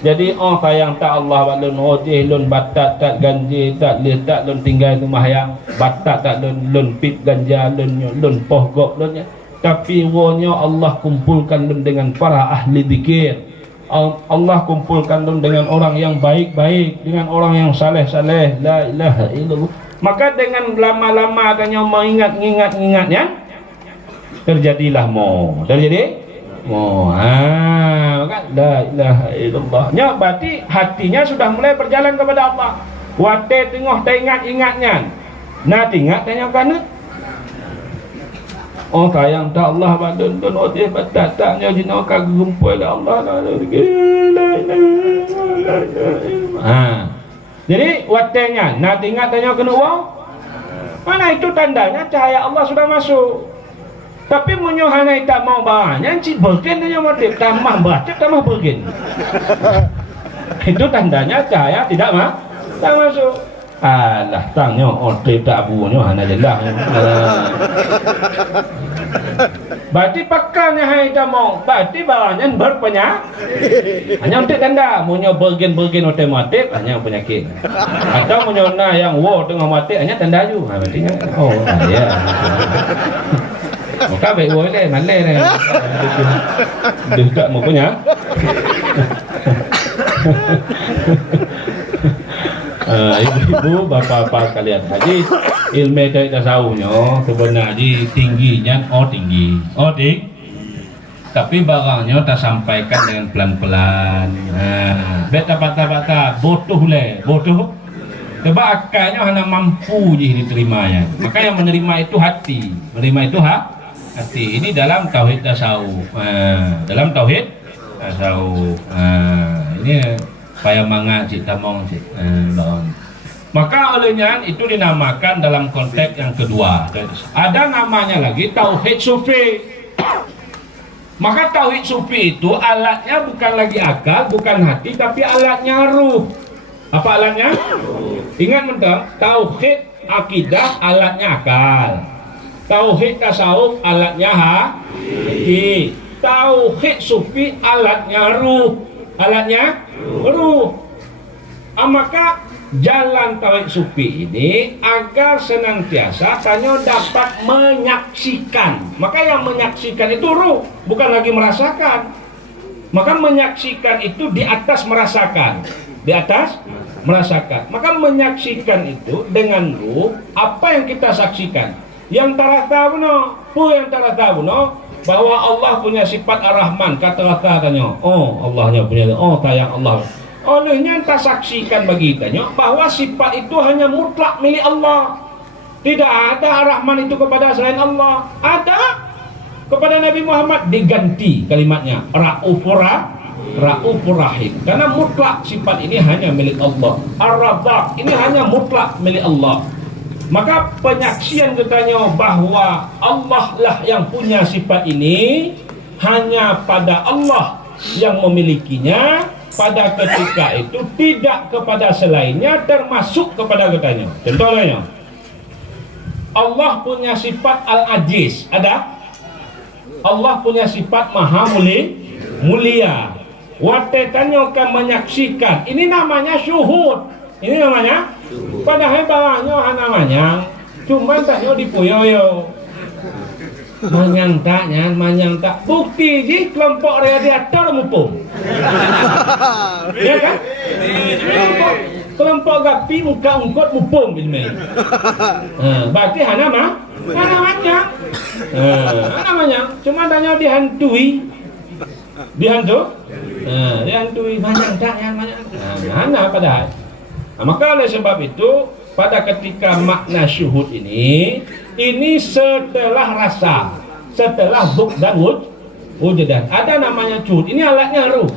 Jadi sayang tak Allah balun hojeh lun batat tak ganji tak letak lun tinggal rumah yang batat tak lun pit ganja lun pohgok lun. Tapi wonyo Allah kumpulkan lun dengan para ahli zikir. Allah kumpulkan lun dengan orang yang baik-baik, dengan orang yang saleh-saleh. La ilaha illallah. Maka dengan lama-lama tanya mengingat-ingatnya terjadilah maka la ilaha illallah. Berarti hatinya sudah mulai berjalan kepada Allah. Wate tengah ingatnya. Nah ingat tanya kana. Oh sayang tak Allah badun don ote batatnya jino kagum pada Allah la ilaha. Jadi watenya, nanti ingat tanya kena uang. Mana itu tandanya cahaya Allah sudah masuk. Tapi menyohana tak mau bahannya, cik bergen tanya motif tambah baca tambah bergen. Itu tandanya cahaya tidak masuk. Alah tangnya ote tak bunyo hana jelah. Berarti pakarnya hai tamong, berarti bahannya berpenyakit. Hanya untuk tanda, munyo bergen otomatis hanya penyakit. Atau munyo na yang wo tengah mati hanya tanda ju. Berarti ya. Maka baik wo le, malai le. Dekat mukanya. Ibu-ibu, bapak-bapak kalian haji, ilmu dari tasawufnya sebenarnya tingginya tinggi, tapi barangnya tak sampaikan dengan pelan-pelan. Beta bodoh. Sebab akalnya hanya mampu je diterimanya. Maka yang menerima itu hati, hati. Ini dalam tauhid tasawuf. Dalam tauhid tasawuf. Ini supaya mangat cik tamong cik maka olehnya itu dinamakan dalam konteks yang kedua. Ada namanya lagi tauhid sufi. Maka tauhid sufi itu alatnya bukan lagi akal, bukan hati, tapi alatnya ruh. Apa alatnya? Ingat mentang, tauhid akidah alatnya akal, tauhid tasawuf alatnya hati, tauhid sufi alatnya ruh. Alatnya ruh. Maka jalan tauhid sufi ini agar senantiasa tanya dapat menyaksikan. Maka yang menyaksikan itu ruh, bukan lagi merasakan. Maka menyaksikan itu di atas merasakan, di atas merasakan. Maka menyaksikan itu dengan ruh. Apa yang kita saksikan? Yang taratawno, yang taratawno, bahwa Allah punya sifat Ar-Rahman. Kata katanya, oh Allahnya punya, oh tayang Allah. Olehnya kita saksikan bagi kita bahwa sifat itu hanya mutlak milik Allah. Tidak ada Ar-Rahman itu kepada selain Allah. Ada kepada Nabi Muhammad, diganti kalimatnya Raufur Rahim. Karena mutlak sifat ini hanya milik Allah. Ar-Razzaq ini hanya mutlak milik Allah. Maka penyaksian katanya bahwa Allah lah yang punya sifat ini, hanya pada Allah yang memilikinya. Pada ketika itu tidak kepada selainnya, termasuk kepada katanya. Contohnya, Allah punya sifat Al-Aziz, ada? Allah punya sifat Maha Mulia. Watetannya akan menyaksikan. Ini namanya syuhud. Ini namanya. Padahal bawahnya namanya. Cuma taknya dipuyoyo. Manyang tak. Bukti ji kelompok radiator mupung. Ya kan? Kelompok gapi muka ungkot mupung begini. Berarti namanya. Cuma tanya dihantui. Dihantui manyang tak. Mana padahal. Maka oleh sebab itu pada ketika makna syuhud ini setelah rasa, setelah dzuk dan wujudan, ada namanya syuhud. Ini alatnya ruh.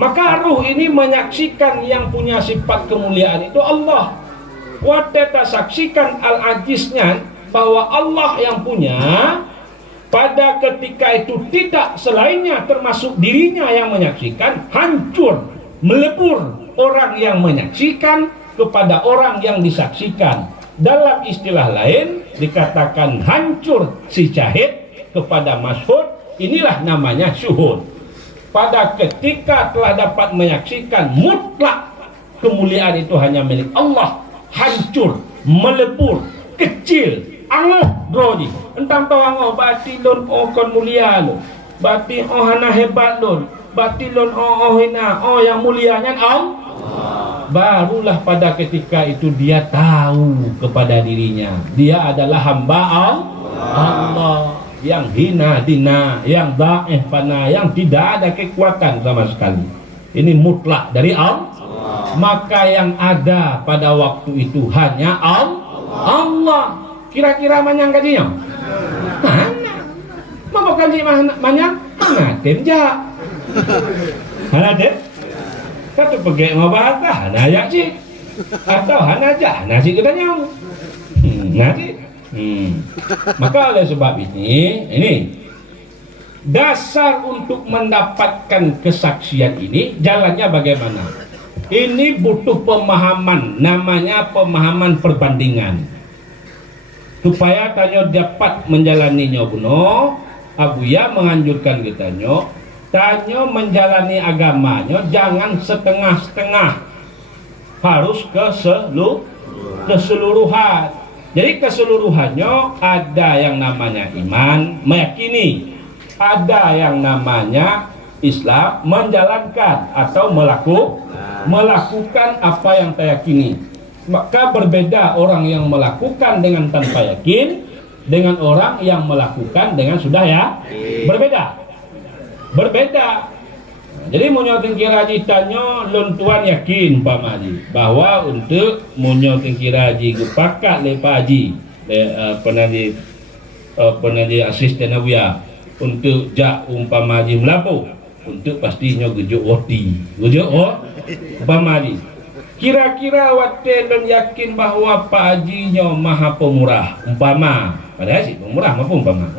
Maka ruh ini menyaksikan yang punya sifat kemuliaan itu Allah. Wateta saksikan al-ajiznya bahwa Allah yang punya. Pada ketika itu tidak selainnya, termasuk dirinya yang menyaksikan, hancur, melebur orang yang menyaksikan kepada orang yang disaksikan. Dalam istilah lain dikatakan hancur si syahid kepada masyhud. Inilah namanya syuhud. Pada ketika telah dapat menyaksikan mutlak kemuliaan itu hanya milik Allah, hancur, melebur, kecil, angoh droji. Entang tahu angoh batilun kon mulia lo, batin hana hebat lo, batilun hina yang mulianya Allah. Barulah pada ketika itu dia tahu kepada dirinya dia adalah hamba Allah yang hina dina, yang dhaif fana, yang tidak ada kekuatan sama sekali. Ini mutlak dari Allah. Maka yang ada pada waktu itu hanya Allah. Kira-kira manyang kajinya? Mana? Mau kaji manyang? Mana temja? Mana tem? Kata pergi mau bahasa, hana sih, atau hana aja, nasi kita nyam, nasi. Maka oleh sebab ini dasar untuk mendapatkan kesaksian ini jalannya bagaimana? Ini butuh pemahaman, namanya pemahaman perbandingan. Supaya tanya dapat menjalaninya buno, Abuya menganjurkan kita tanya menjalani agamanya jangan setengah-setengah, harus keseluruhan. Jadi keseluruhannya ada yang namanya iman, meyakini, ada yang namanya Islam, menjalankan atau melakukan apa yang kita yakini. Maka berbeda orang yang melakukan dengan tanpa yakin dengan orang yang melakukan dengan sudah berbeda. Jadi munyoting kiraji tanya luntuan yakin Pak Maji bahwa untuk munyoting kiraji gepakat le Pak Haji pernah di asisten Abuya untuk jak umpama Haji melapu untuk pastinya gejuk roti Pak Maji Kira-kira wate dan yakin bahawa Pak Hajinya maha pemurah umpama, padahal sih pemurah maupun umpama.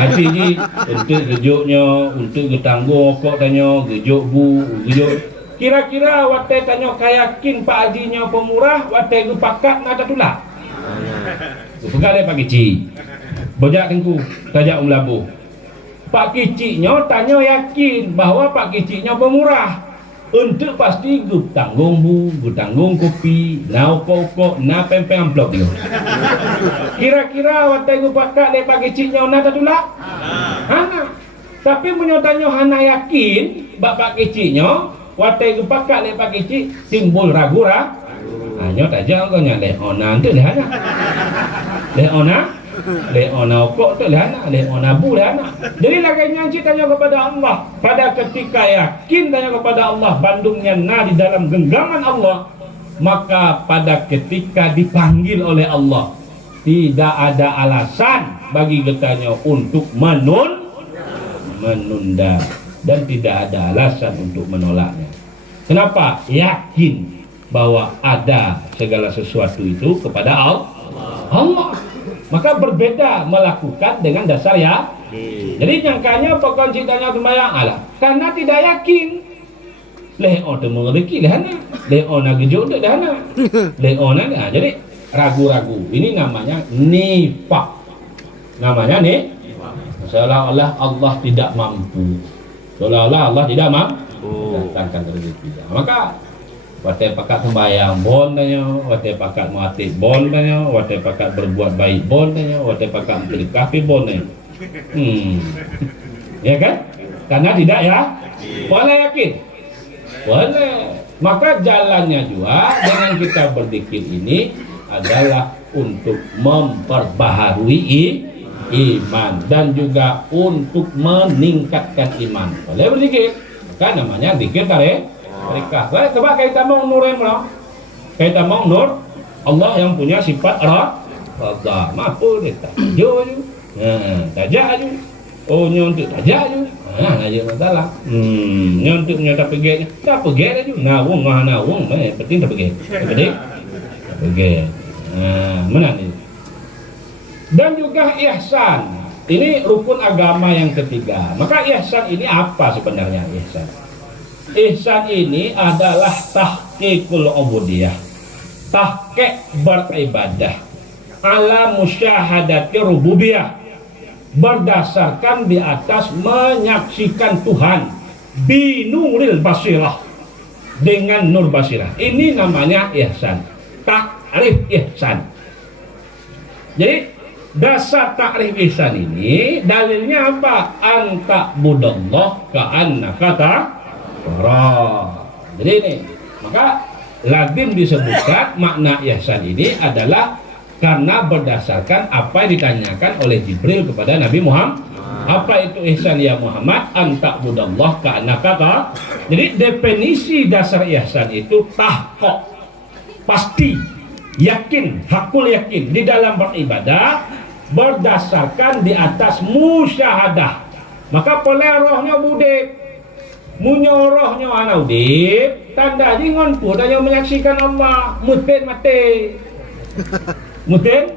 Haji ji untuk gejoknya, untuk getanggung kok tanya, gejok bu, gejok. Kira-kira wate tanya kayakin Pak Hajinya pemurah, wate gepakat nada tulak. Pegang dia Pak Kici, bojak tengku, tajak labu. Pak Kicinya tanya yakin bahawa Pak Kicinya pemurah. Untuk pasti gue tanggung bu, gue tanggung kopi, na okok, na pempeng amplop tu. Kira-kira waktu gue pakai le pagi ciknya na tak tulak? Hana. Tapi punya tanya hana yakin, bapak keciknya, waktu gue pakai le pagi cik timbul ragu lah. Hanya tajam kau nyale ona tu le hana. Le ona. Leona okok tu lehana, leona bu lehana. Jadi laganya tanya kepada Allah. Pada ketika yakin tanya kepada Allah, bandungnya na di dalam genggaman Allah, maka pada ketika dipanggil oleh Allah, tidak ada alasan bagi getanya untuk menunda dan tidak ada alasan untuk menolaknya. Kenapa? Yakin bahwa ada segala sesuatu itu kepada Allah. Maka berbeda melakukan dengan dasar ya. Jadi nyangkanya pokok cintanya sembahyang Allah karena tidak yakin. Leo temu rezeki lehana, leo na gejo dak dana. Leo na jadi ragu-ragu. Ini namanya nifaq. Namanya seolah-olah Allah tidak mampu. Seolah-olah Allah tidak mampu datangkan rezeki. Maka wate pakat sembahyang bon tanya, wate pakat muatik bon tanya, wate pakat berbuat baik bon tanya, wate pakat berkafi bon tanya. Ya kan? Karena tidak ya. Boleh yakin? Boleh. Maka jalannya juga dengan kita berzikir ini adalah untuk memperbaharui iman dan juga untuk meningkatkan iman. Boleh berzikir. Maka namanya zikir tarik. Mereka, coba kita mau nur yang mana? Kita mau nur Allah yang punya sifat Radha. Mampu dia tajak je. Tajak je. Oh nyontuk tajak je. Aja masalah. Nyontuk punya tak pergi. Tak pergi aja. Nawung penting tak pergi. Tak pergi. Mana ni? Dan juga ihsan. Ini rukun agama yang ketiga. Maka ihsan ini apa sebenarnya ihsan? Ihsan ini adalah tahqiqul ubudiyah, tahqiq beribadah ala musyahadati rububiyah, berdasarkan di atas menyaksikan Tuhan binuril basirah, dengan nur basirah. Ini namanya ihsan, takrif ihsan. Jadi dasar takrif ihsan ini dalilnya apa? Anta budallah ka'annaka Jadi ini, maka lazim disebutkan makna ihsan ini adalah karena berdasarkan apa yang ditanyakan oleh Jibril kepada Nabi Muhammad. Apa itu ihsan ya Muhammad? Anta budallah ka'annaka. Jadi definisi dasar ihsan itu tahqiq, pasti, yakin, hakul yakin di dalam beribadah berdasarkan di atas musyahadah. Maka pola rohnya budek, munyorohnya anak udip, tanda jingon pun hanya menyaksikan Allah, mutin mati, mutin,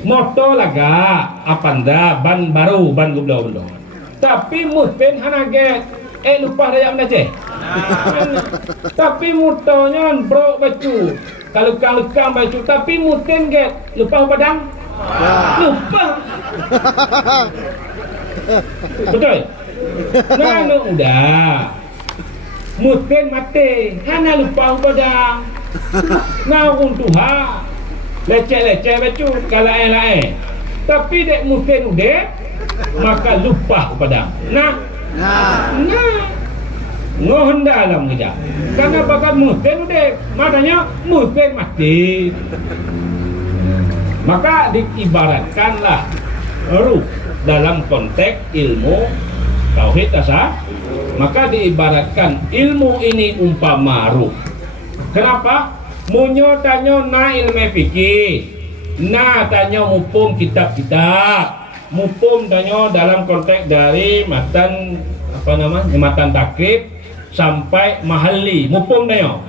moto laga, apanda, ban baru, ban gublo-gublo. Tapi mutin hanaget, lupa daya menaje. Tapi mutonya bro baju, kalau kang baju, tapi mutin get, lupa padang, lupa. Betul. Nah, udah mungkin mati hana lupa padang naung tuha leceh becu kalau lain tapi dek mungkin udah maka lupa padang nah ngohon dalam kerja karena bakat mungkin udah makanya mungkin mati maka diibaratkanlah ruh dalam konteks ilmu tauhid asal, maka diibaratkan ilmu ini umpama ruh. Kenapa? Munyo tanyo na ilmu fikih, na tanyo mupum kitab-kitab, mupum tanyo dalam konteks dari matan matan takrib sampai mahalli, mupum tanyo.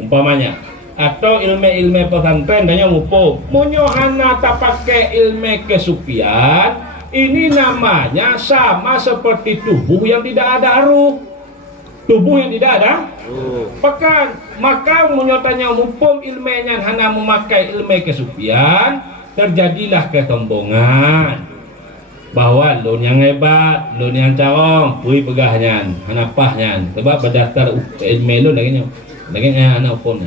umpamanya, atau ilmu pesantren banyak mupo munyo hana tak pakai ilmu kesupian, ini namanya sama seperti tubuh yang tidak ada ruh. Tubuh yang tidak ada pekan, maka menyotanya mumpung ilmunya hanya memakai ilmu kesupian, terjadilah kesombongan bahwa lon yang hebat, lon yang carong, pui pegahnya, hanapahnya, sebab berdasar ilmu lon lagi anak pun.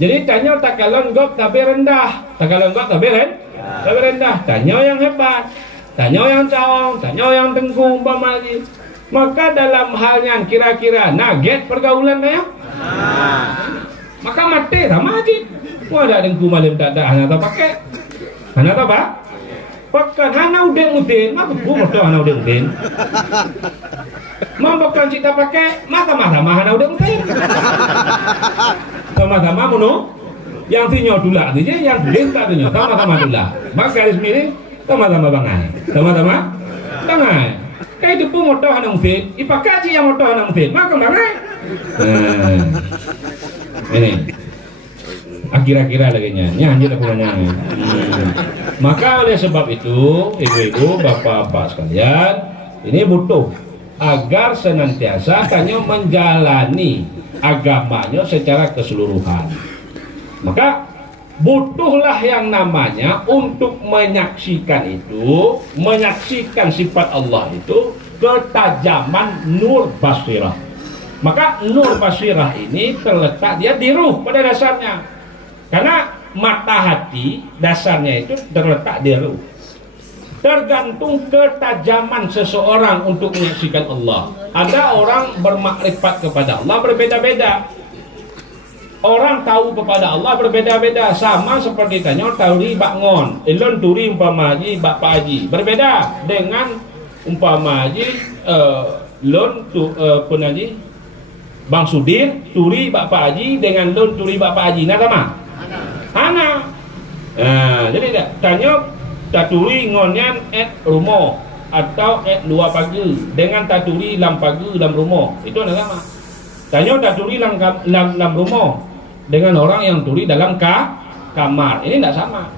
Jadi tanya tak kalon gok tapi rendah, tak kalon gok tapi rendah. Tanya yang hebat, tanya yang carong, tanya yang tengku umpama lagi. Maka dalam halnya kira-kira naget pergaulan ya, maka mati sama aja. Wah ada tengku malam tak ada, hanya tak pakai, hanya tak apa? Pakai hanya udeng, maka bukan tu hanya udeng. Mau bukan cita pakai, mata-mata hanya udeng. Sama-sama munu, yang sinyo dula aja, yang udeng tak ada, sama-sama dula. Maka resmi ini sama-sama bangai, sama-sama bangai. Kayak itu pun motor hanang fit, ipakai aja yang motor hanang fit, maka bangai. Ini. Kira-kira lagi nyanyi aku nyanyi. Maka oleh sebab itu ibu-ibu bapak-bapak sekalian, ini butuh agar senantiasa hanya menjalani agamanya secara keseluruhan. Maka butuhlah yang namanya untuk menyaksikan itu, menyaksikan sifat Allah itu ketajaman nur basirah. Maka nur basirah ini terletak dia di ruh pada dasarnya. Karena mata hati dasarnya itu terletak di ruh. Tergantung ketajaman seseorang untuk menyaksikan Allah. Ada orang bermakrifat kepada Allah berbeda-beda. Orang tahu kepada Allah berbeda-beda, sama seperti tanya tauri bakngon, elon turi umpama haji bapak haji, berbeda dengan umpama haji lon tu pun haji Bang Sudir turi bapak haji dengan lon turi bapak haji, nah sama? Hana. Jadi tanya taturi ngonyan rumah atau dua pagi dengan taturi lam pagi dalam rumah, itu ada sama. Tanya taturi lam rumah dengan orang yang turi dalam kamar, ini tidak sama.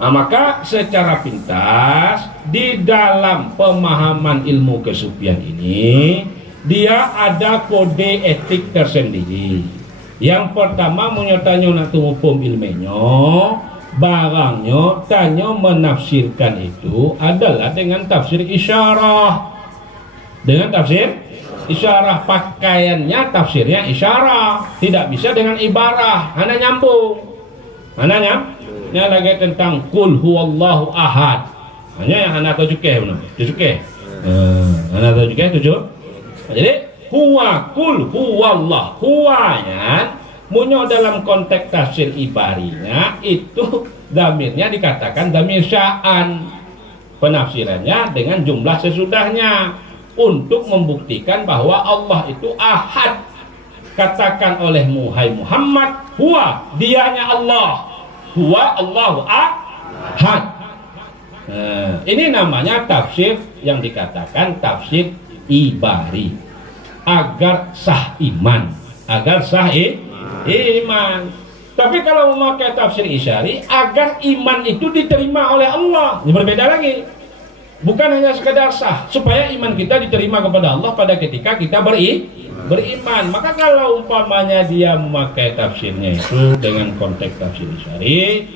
Nah, maka secara pintas di dalam pemahaman ilmu kesupian ini dia ada kode etik tersendiri. Yang pertama menyertanya nak hukum ilmunya, barangnya tanya menafsirkan itu adalah dengan tafsir isyarah. Dengan tafsir isyarah, pakaiannya tafsirnya isyarah, tidak bisa dengan ibarah, hanya nyambung. Hanya lagi tentang kul huwallahu ahad. Hanya yang anak tahu juga benar. Anak tahu juga tujuh. Jadi huwa kul huwallah, huwanya munyo dalam konteks tafsir ibarinya itu damirnya dikatakan damir sya'an, penafsirannya dengan jumlah sesudahnya untuk membuktikan bahwa Allah itu ahad. Katakan olehmu hai Muhammad, huwa dianya Allah, huwa Allahu ahad. Ini namanya tafsir yang dikatakan tafsir ibari, agar sah iman, agar sah iman. Tapi kalau memakai tafsir isyari, agar iman itu diterima oleh Allah, ini berbeda lagi. Bukan hanya sekedar sah, supaya iman kita diterima kepada Allah pada ketika kita beriman. Maka kalau umpamanya dia memakai tafsirnya itu dengan konteks tafsir isyari,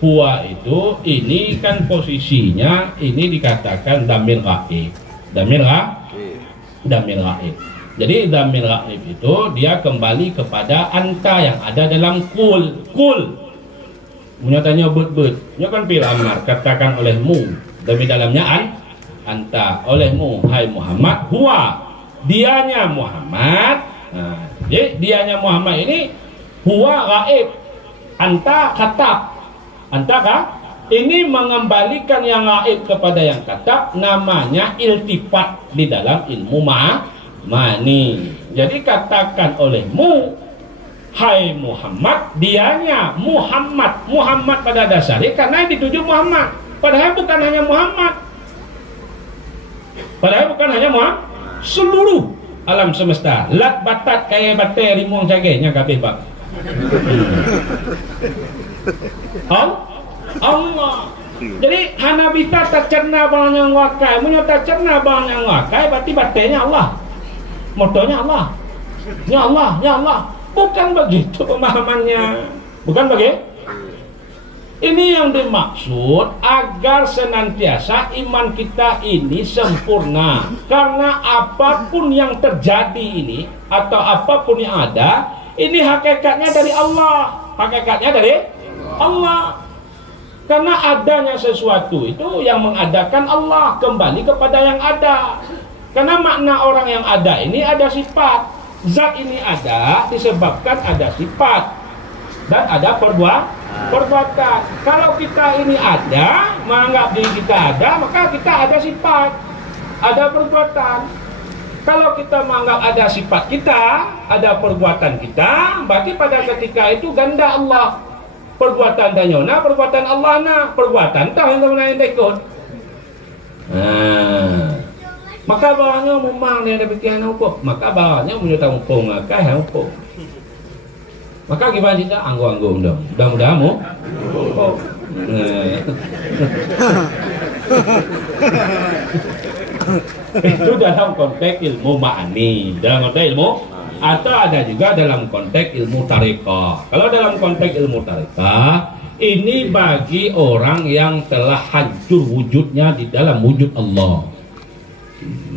huwa itu ini kan posisinya ini dikatakan damir ghaib. Damir ghaib. Jadi damir ghaib itu dia kembali kepada anta yang ada dalam kul. Menyatanya bet. Nya kan pil amar katakan olehmu. Demi dalamnya anta olehmu hai Muhammad, huwa dianya Muhammad. Nah, jadi dianya Muhammad ini huwa ghaib, anta katab. Anta kah? Ini mengembalikan yang gaib kepada yang katab, namanya iltifat di dalam ilmu mani. Jadi katakan olehmu hai Muhammad, dianya Muhammad pada dasarnya karena dituju Muhammad, padahal bukan hanya Muhammad, seluruh alam semesta. Lat batat kaya batai rimuang cagainya kabeh bak. Allah. Jadi hana bisa tak cerna bang yang wakai, punya tak cerna bang yang wakai, berarti batainya Allah, motonya Allah, ya Allah, ya Allah. Bukan begitu pemahamannya, bukan begitu. Ini yang dimaksud agar senantiasa iman kita ini sempurna. Karena apapun yang terjadi ini atau apapun yang ada, ini hakikatnya dari Allah, hakikatnya dari Allah. Karena adanya sesuatu itu yang mengadakan Allah, kembali kepada yang ada. Karena makna orang yang ada ini ada sifat. Zat ini ada disebabkan ada sifat dan ada perbuatan. Kalau kita ini ada, menganggap diri kita ada, maka kita ada sifat, ada perbuatan. Kalau kita menganggap ada sifat kita, ada perbuatan kita, berarti pada ketika itu ganda Allah. Perbuatan danyona, perbuatan Allah na, perbuatan tahu yang mana yang ikut. Maka bawahnya memang dia ada pikiran hukum, maka bawahnya punya tampung, maka hukum. Maka gimana kita anggo-anggo mudah-mudahan mu. Itu dalam konteks ilmu ma'ani, dalam konteks ilmu, atau ada juga dalam konteks ilmu tarekah. Kalau dalam konteks ilmu tarekah, ini bagi orang yang telah hancur wujudnya di dalam wujud Allah.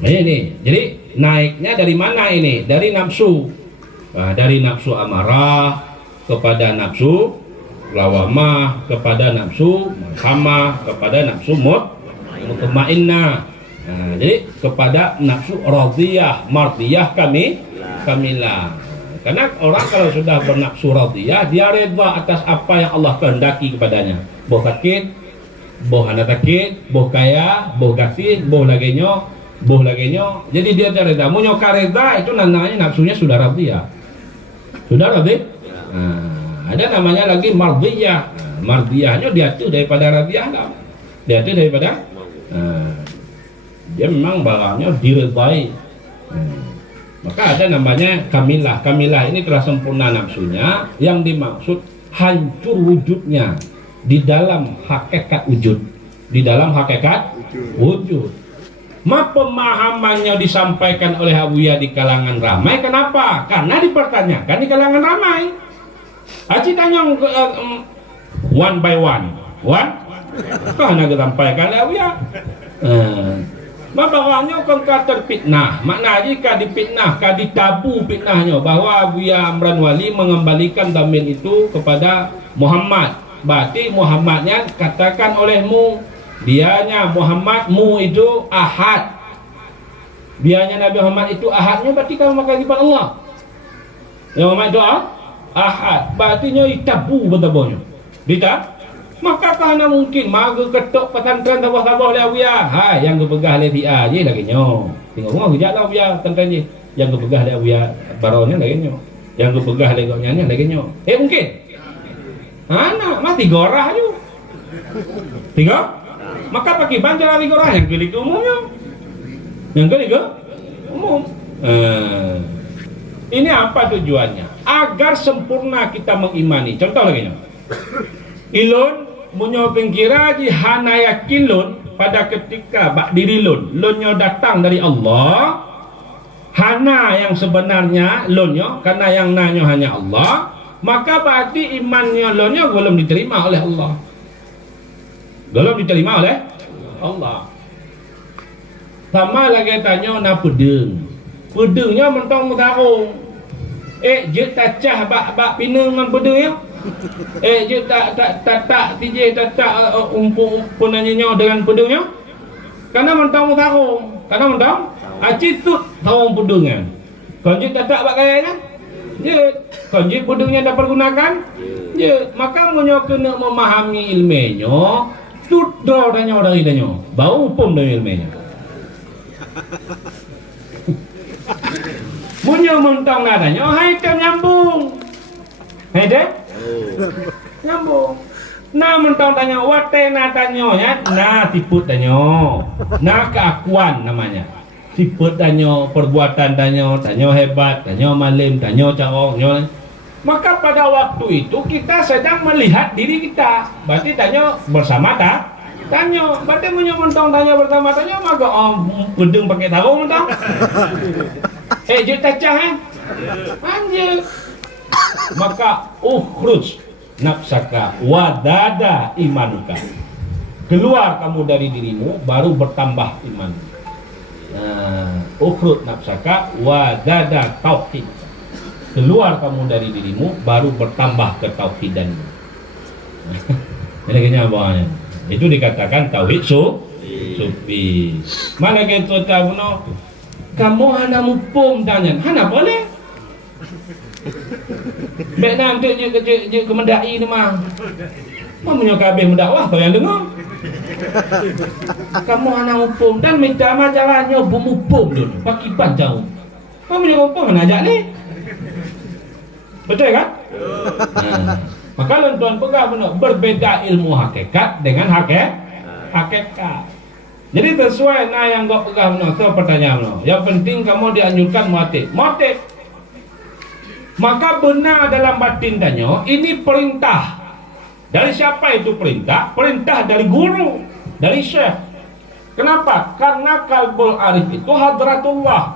Ini, jadi naiknya dari mana ini? Dari nafsu. Nah, dari nafsu amarah kepada nafsu lawamah, kepada nafsu hamah, kepada nafsu mutmainnah. Nah, jadi kepada nafsu radiyah, mardiyah kamilah. Karena orang kalau sudah bernafsu radiyah, dia redha atas apa yang Allah kehendaki kepadanya. Boh sakit, boh hana sakit, boh kaya, boh kasih, boh lagenya. Jadi dia reda. Munyo kareda itu namanya nafsunya sudah radiyah. Sudah radiyah. Nah, ada namanya lagi mardiyah. Mardiyahnya dia tuh daripada radiyah lah. Dia tuh daripada dia memang barangnya diredai. Maka ada namanya kamilah. Kamilah ini telah sempurna nafsunya, yang dimaksud hancur wujudnya di dalam hakikat wujud. Di dalam hakikat wujud. Pemahamannya disampaikan oleh Abuya di kalangan ramai. Kenapa? Karena dipertanyakan di kalangan ramai. Aci tanya one by one. Karena disampaikan oleh Abuya. Bahwanya kengka terfitnah. Makna jika dipitnah, ditabu fitnahnya bahwa Abuya Amran Wali mengembalikan damir itu kepada Muhammad. Berarti Muhammadnya katakan olehmu, dianya Muhammadmu itu ahad. Dianya Nabi Muhammad itu ahadnya, berarti kamu makan sifat Allah. Yang Muhammad itu ahad. Berarti nya ditabu betul-betul. Ditab. Maka karena mungkin magu ketuk pesantren tabah-tabah oleh Abuya. Hai, yang kepegah oleh dia je lagi nyo. Tengok rumah hujat lah Abuya pesantren je. Yang kepegah oleh Abuya baronya lagi nyo. Yang kepegah oleh goknya lagi nyo. Mungkin. Mana? Mati gorah ju. Tengok. Maka pakai banjar lagi gorah yang kali ke umumnya. Yang kali ke umum. Ini apa tujuannya? Agar sempurna kita mengimani. Contoh lagi nyo. Ilun munyo pengkira ji hana yakin lun pada ketika bak diri lunyo datang dari Allah. Hana yang sebenarnya lunyo, karena yang nanyo hanya Allah, maka berarti imannya lunyo belum diterima oleh Allah. Belum diterima oleh Allah. Sama lagi tanya na pedeng. Pedengnya mentong tarung. Je tacah bak pinang dengan pedeng ya. Je tak tije tak umpunannya dengan pedungnya. Karena mentang tarung, karena mentang acitut tarung pedungnya. Konjit tak bak kaya kan? Je, konjit pedungnya dapat gunakan? Je, maka munyo kena memahami ilmunya, sudra danyo dari danyo, bau pun dari ilmunya. Munyo mentang nadanya, hai kan nyambung. Hai deh? Nyambung. Nah mentang tanya wate na tanyo ya, nah tiput tanyo, nah keakuan namanya. sifat tanya, perbuatan tanya hebat, tanya malim, tanya carong, tanya. Maka pada waktu itu kita sedang melihat diri kita. Berarti tanya bersama tak? Tanya. Berarti punya mentong tanya pertama tanya maka gedeng pakai tarung mentong. Je tacah anjir. Maka ukhruj nafsaka wadada imanuka. Keluar kamu dari dirimu baru bertambah iman. Ukhruj nafsaka wadada tauhid. Keluar kamu dari dirimu baru bertambah ketauhidanmu. Ini kayaknya bawahnya. Itu dikatakan tauhid sufi. Mana kita tahu no? Kamu hana mupum tanya, hana boleh? Baik nanti je kemendai ni mah. Mau menyokabeh mendakwah kau yang dengar. Kamu hana mupum dan minta majalahnya bumupum dulu. Pakipan jauh. Kau menyokapum hana ajak ni. Betul kan? Maka tuan pegang benar berbeda ilmu hakikat dengan hakikat. Jadi sesuai yang kau pegang benar tu pertanyaan benar. Yang penting kamu dianjurkan muatib. Maka benar dalam batin tanya ini perintah. Dari siapa itu perintah? Perintah dari guru, dari syekh. Kenapa? Karena kalbul arif itu hadratullah.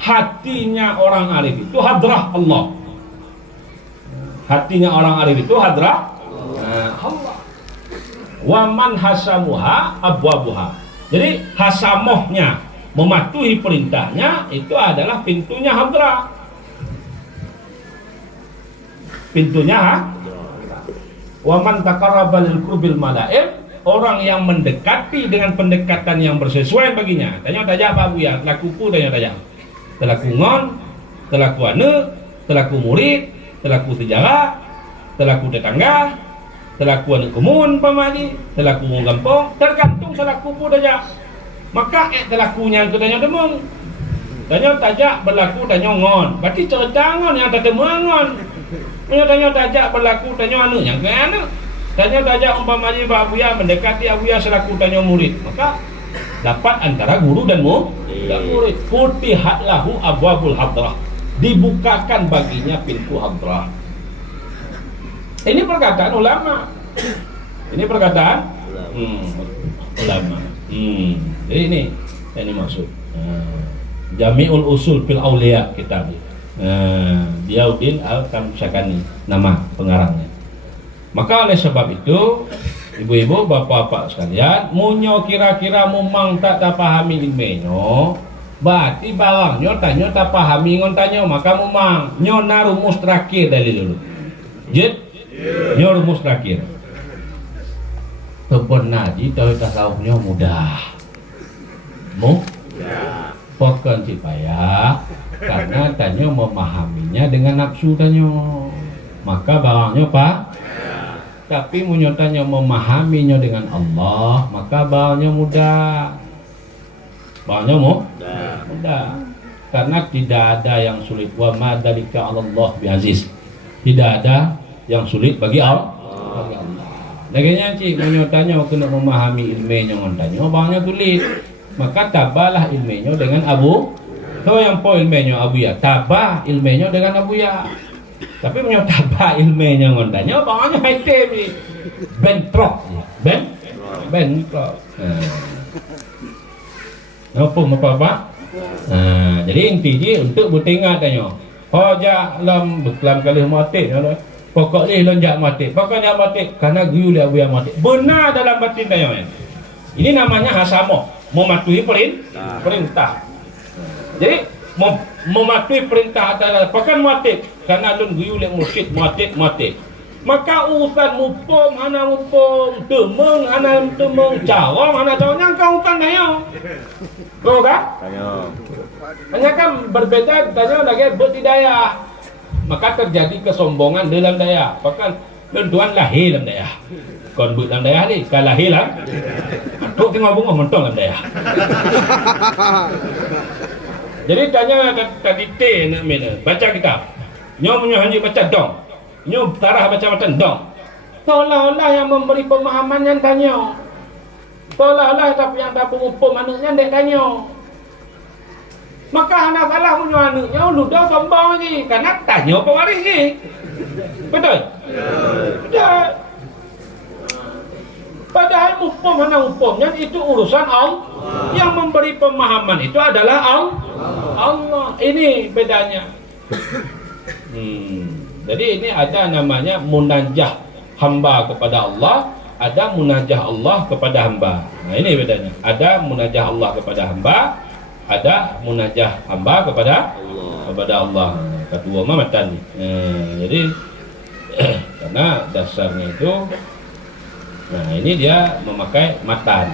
Hatinya orang arif itu hadrah Allah. Hatinya orang arif itu hadrah Allah. Wa man hasamuha abwabuha. Jadi hasamohnya mematuhi perintahnya itu adalah pintunya hadrah. Pintunya wa man taqarraba lil qurbil malaim. Orang yang mendekati dengan pendekatan yang bersesuaian baginya. Tanya tajak Pak Buya, telaku pu tanya tajak. Telaku ngon, telaku ane, telaku murid, telaku sejarah, telaku tetangga, telaku anak kumun pamadi, telaku orang kampung, tergantung telaku pu tajak. Maka telakunya ke tanya demung. Tanya tajak berlaku tanya ngon. Berarti cerita ngon yang tak ngon. Tanya tajak berlaku tanya anu yang ke anu. Tanya tajak umpamanya Pak Abuya mendekati Abuya selaku tanya murid. Maka dapat antara guru dan murid. Futihat lahu abwabul hadrah. Dibukakan baginya pintu hadrah. Ini perkataan ulama. Ini perkataan ulama. Jadi ini maksud. Jami'ul usul fil auliya kitab. Diauddin Al-Kamsakani nama pengarangnya. Maka oleh sebab itu ibu-ibu bapak-bapak sekalian, munyo kira-kira mumang tak pahami ilmenyo, berarti bawangnya tanya tak pahami ngon tanya, maka mumang nyo na rumus terakhir dari dulu. Jid nyo rumus terakhir. Sebenarnya tahu tasawufnya mudah. Pokon si payah karena tanya memahaminya dengan nafsu tanya. Maka bawangnya Pak. Tapi menyotanya memahaminya dengan Allah, maka bawanya mudah. Bawanya mudah. Karena tidak ada yang sulit. Wa ma dzalika 'ala Allah bi'aziz. Tidak ada yang sulit bagi Allah. Laganya cik menyotanya kena memahami ilmunya ngontanya, bawanya tulis. Maka tabalah ilmunya dengan Abu. Kau yang po ilmunya Abu ya, tabah ilmunya dengan Abu ya. Tapi menyotaba ilmunya ngondanya bawahnya item ni bentrok apa jadi intinya untuk bertengah tanya hoja lam kali mati pokoknya lonjak mati pokoknya mati karena guyu dia buaya mati benar dalam batin tanya ini namanya hasamoh mematuhi perintah jadi mematuhi perintah adalah pakan mati karena lun guyu lek mursyid mati maka urusan mupom hana mupom temeng hana temeng cawang hana cawang yang kau kan ayo kau kan hanya kan berbeda tanya lagi bertidaya maka terjadi kesombongan dalam daya bahkan lun tuan lahir dalam daya kon but dalam daya ni kalau lahir lah tu tengok bunga mentong dalam daya. Jadi tanya tadi T nak mana baca kitab. Nyo punya hanya baca dong. Nyo tarah baca macam dong. Seolah-olah yang memberi pemahaman yang tanya. Seolah-olah tapi yang tak pengupum anaknya ndek tanya. Maka anak salah punya anaknya ludah sombong lagi karena tanya pewaris ni. Betul? Betul. Padahal hukumnya itu urusan Allah. Yang memberi pemahaman itu adalah Allah. Ini bedanya. Jadi ini ada namanya munajah hamba kepada Allah, ada munajah Allah kepada hamba. Nah ini bedanya. Ada munajah Allah kepada hamba, ada munajah hamba kepada Allah. Kedua matan. Jadi karena dasarnya itu, nah ini dia memakai matan,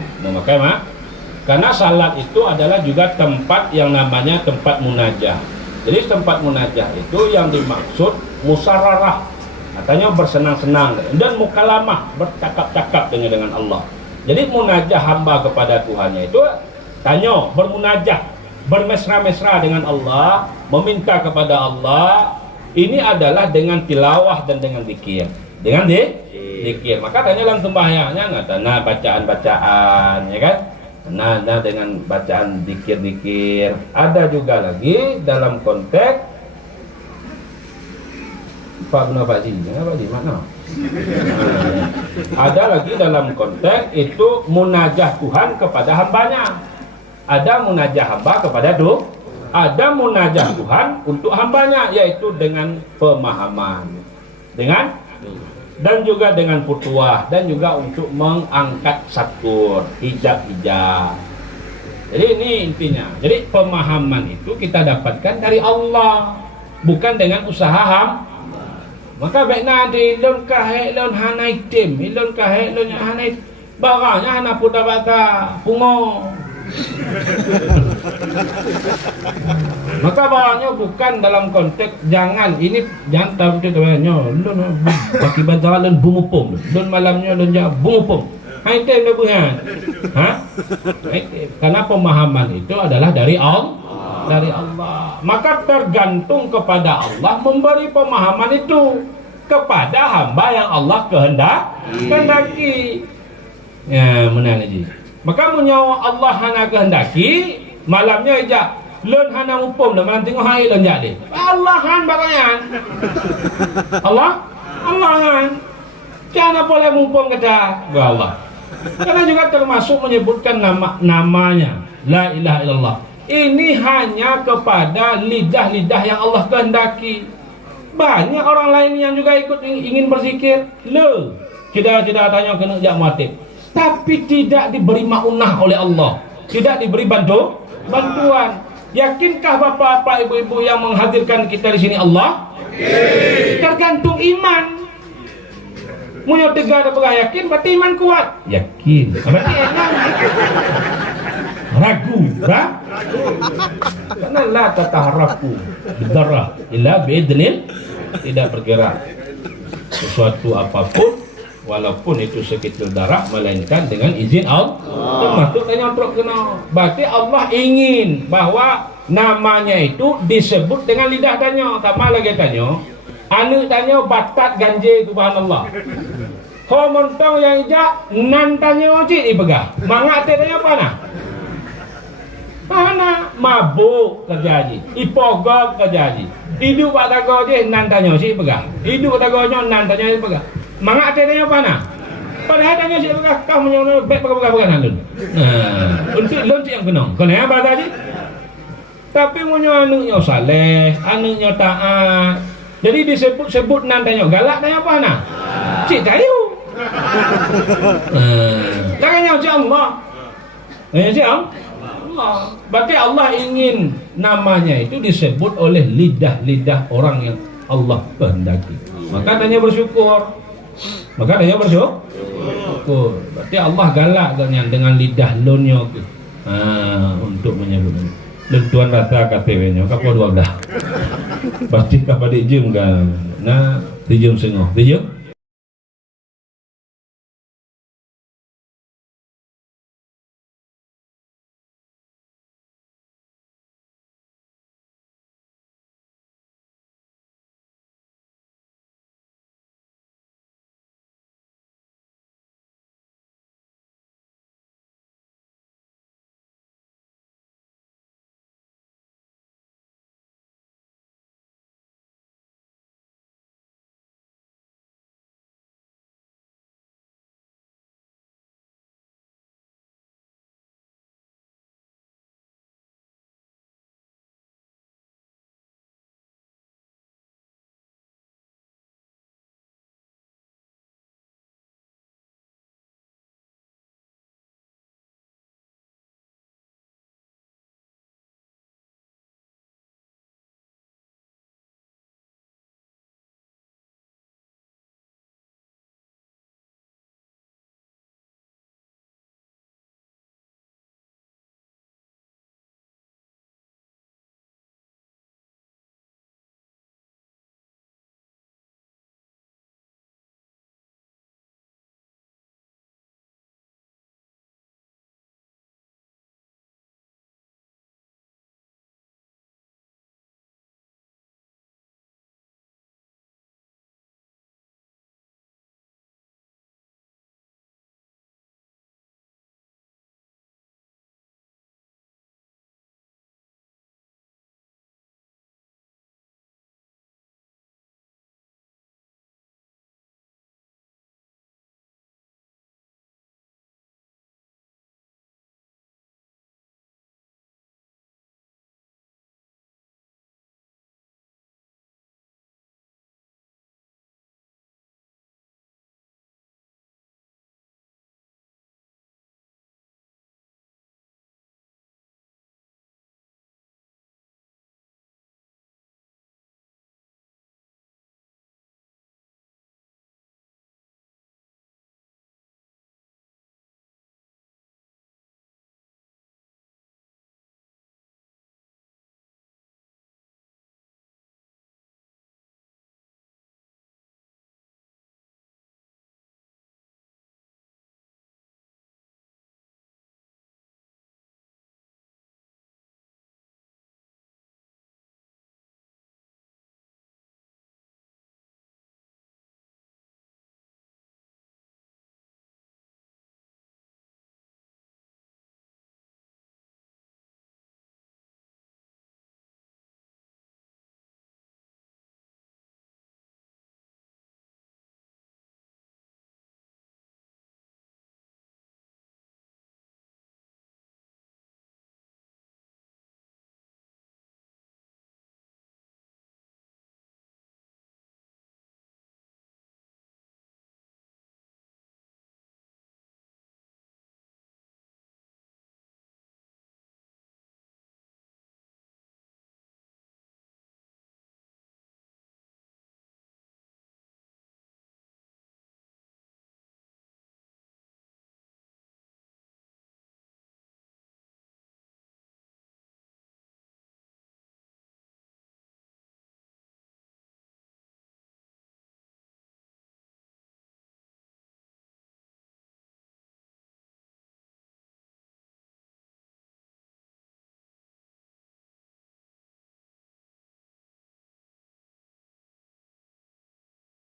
karena salat itu adalah juga tempat yang namanya tempat munajah. Jadi tempat munajah itu yang dimaksud musararah, katanya bersenang-senang dan mukalamah, bercakap-cakap dengan Allah. Jadi munajah hamba kepada Tuhannya itu tanya, bermunajah, bermesra-mesra dengan Allah, meminta kepada Allah. Ini adalah dengan tilawah dan dengan zikir. Dengan zikir. Maka tanya dalam sembahyangnya ngatana bacaan-bacaan, ya kan? Nah, dengan bacaan zikir-zikir. Ada juga lagi dalam konteks Pak guna Pak Ji, Pak Ji mana? Ada lagi dalam konteks itu munajah Tuhan kepada hambanya. Ada munajah hamba kepada Tuhan, ada munajah Tuhan untuk hambanya, yaitu dengan pemahaman, dan juga dengan futuah, dan juga untuk mengangkat sakur, hijab-hijab. Jadi ini intinya. Jadi pemahaman itu kita dapatkan dari Allah, bukan dengan usaha hamba. Maka baiknya di lon kahek lon hanai tim, lon kahek lon hanai barangnya hana putar bata pungo. Maka barangnya bukan dalam konteks jangan tahu tu temannya lon bagi bazar lon bungupum, lon malamnya lon ja bungupum. Hai tem dah buhan. Karena pemahaman itu adalah dari Allah. Maka tergantung kepada Allah memberi pemahaman itu kepada hamba yang Allah kehendaki. Ya, menang lagi. Maka menyawa Allah hana kehendaki, malamnya aja lon hana upum dah malam tengok hari lon jadi. Allahan barangan. Allahan. Jangan boleh mumpung kata Allah. Karena juga termasuk menyebutkan namanya la ilaha illallah. Ini hanya kepada lidah-lidah yang Allah kehendaki. Banyak orang lain yang juga ikut ingin berzikir. Tidak tanya kena jak muatib. Tapi tidak diberi maunah oleh Allah. Tidak diberi bantuan. Yakinkah bapak-bapak, ibu-ibu yang menghadirkan kita di sini Allah? Tergantung iman. Munya tegar dan yakin, berarti iman kuat. Yakin. Berarti enak. Ragu. Karena la tataharaku bidarah illa biidnil, tidak bergerak sesuatu apapun walaupun itu sekitar darah melainkan dengan izin Allah. Termasuk tanya untuk kena. Berarti Allah ingin bahwa namanya itu disebut dengan lidah tanya. Sama lagi tanya, anu tanya batat ganje subhanallah. Kau mentang yang ijak nan tanya cik dipegah. Mangak tanya apa nah? Mana mabuk kerja haji, ipogok kerja haji. Hidup pada kau je nan tanya si pegah. Hidup pada kau nan tanya si pegah. Mangak tanya apa nah? Padahal tanya si pegah kau menyono baik pegah-pegah lun. Untuk lun si yang kenong. Kau yang apa haji? Tapi menyo anaknya saleh, anaknya taat. Jadi disebut nan tanya galak tanya apa nah? Cik tahu. Tanya si Allah. Tanya si Allah. Berarti Allah ingin namanya itu disebut oleh lidah-lidah orang yang Allah kehendaki. Maka tanya bersyukur. Berarti Allah galak dengan lidah lonyo untuk menyebut. Tuan rasa KTW-nya kapal 12. Berarti kapal dijum kan. Nah, dijum sengok. Dijum?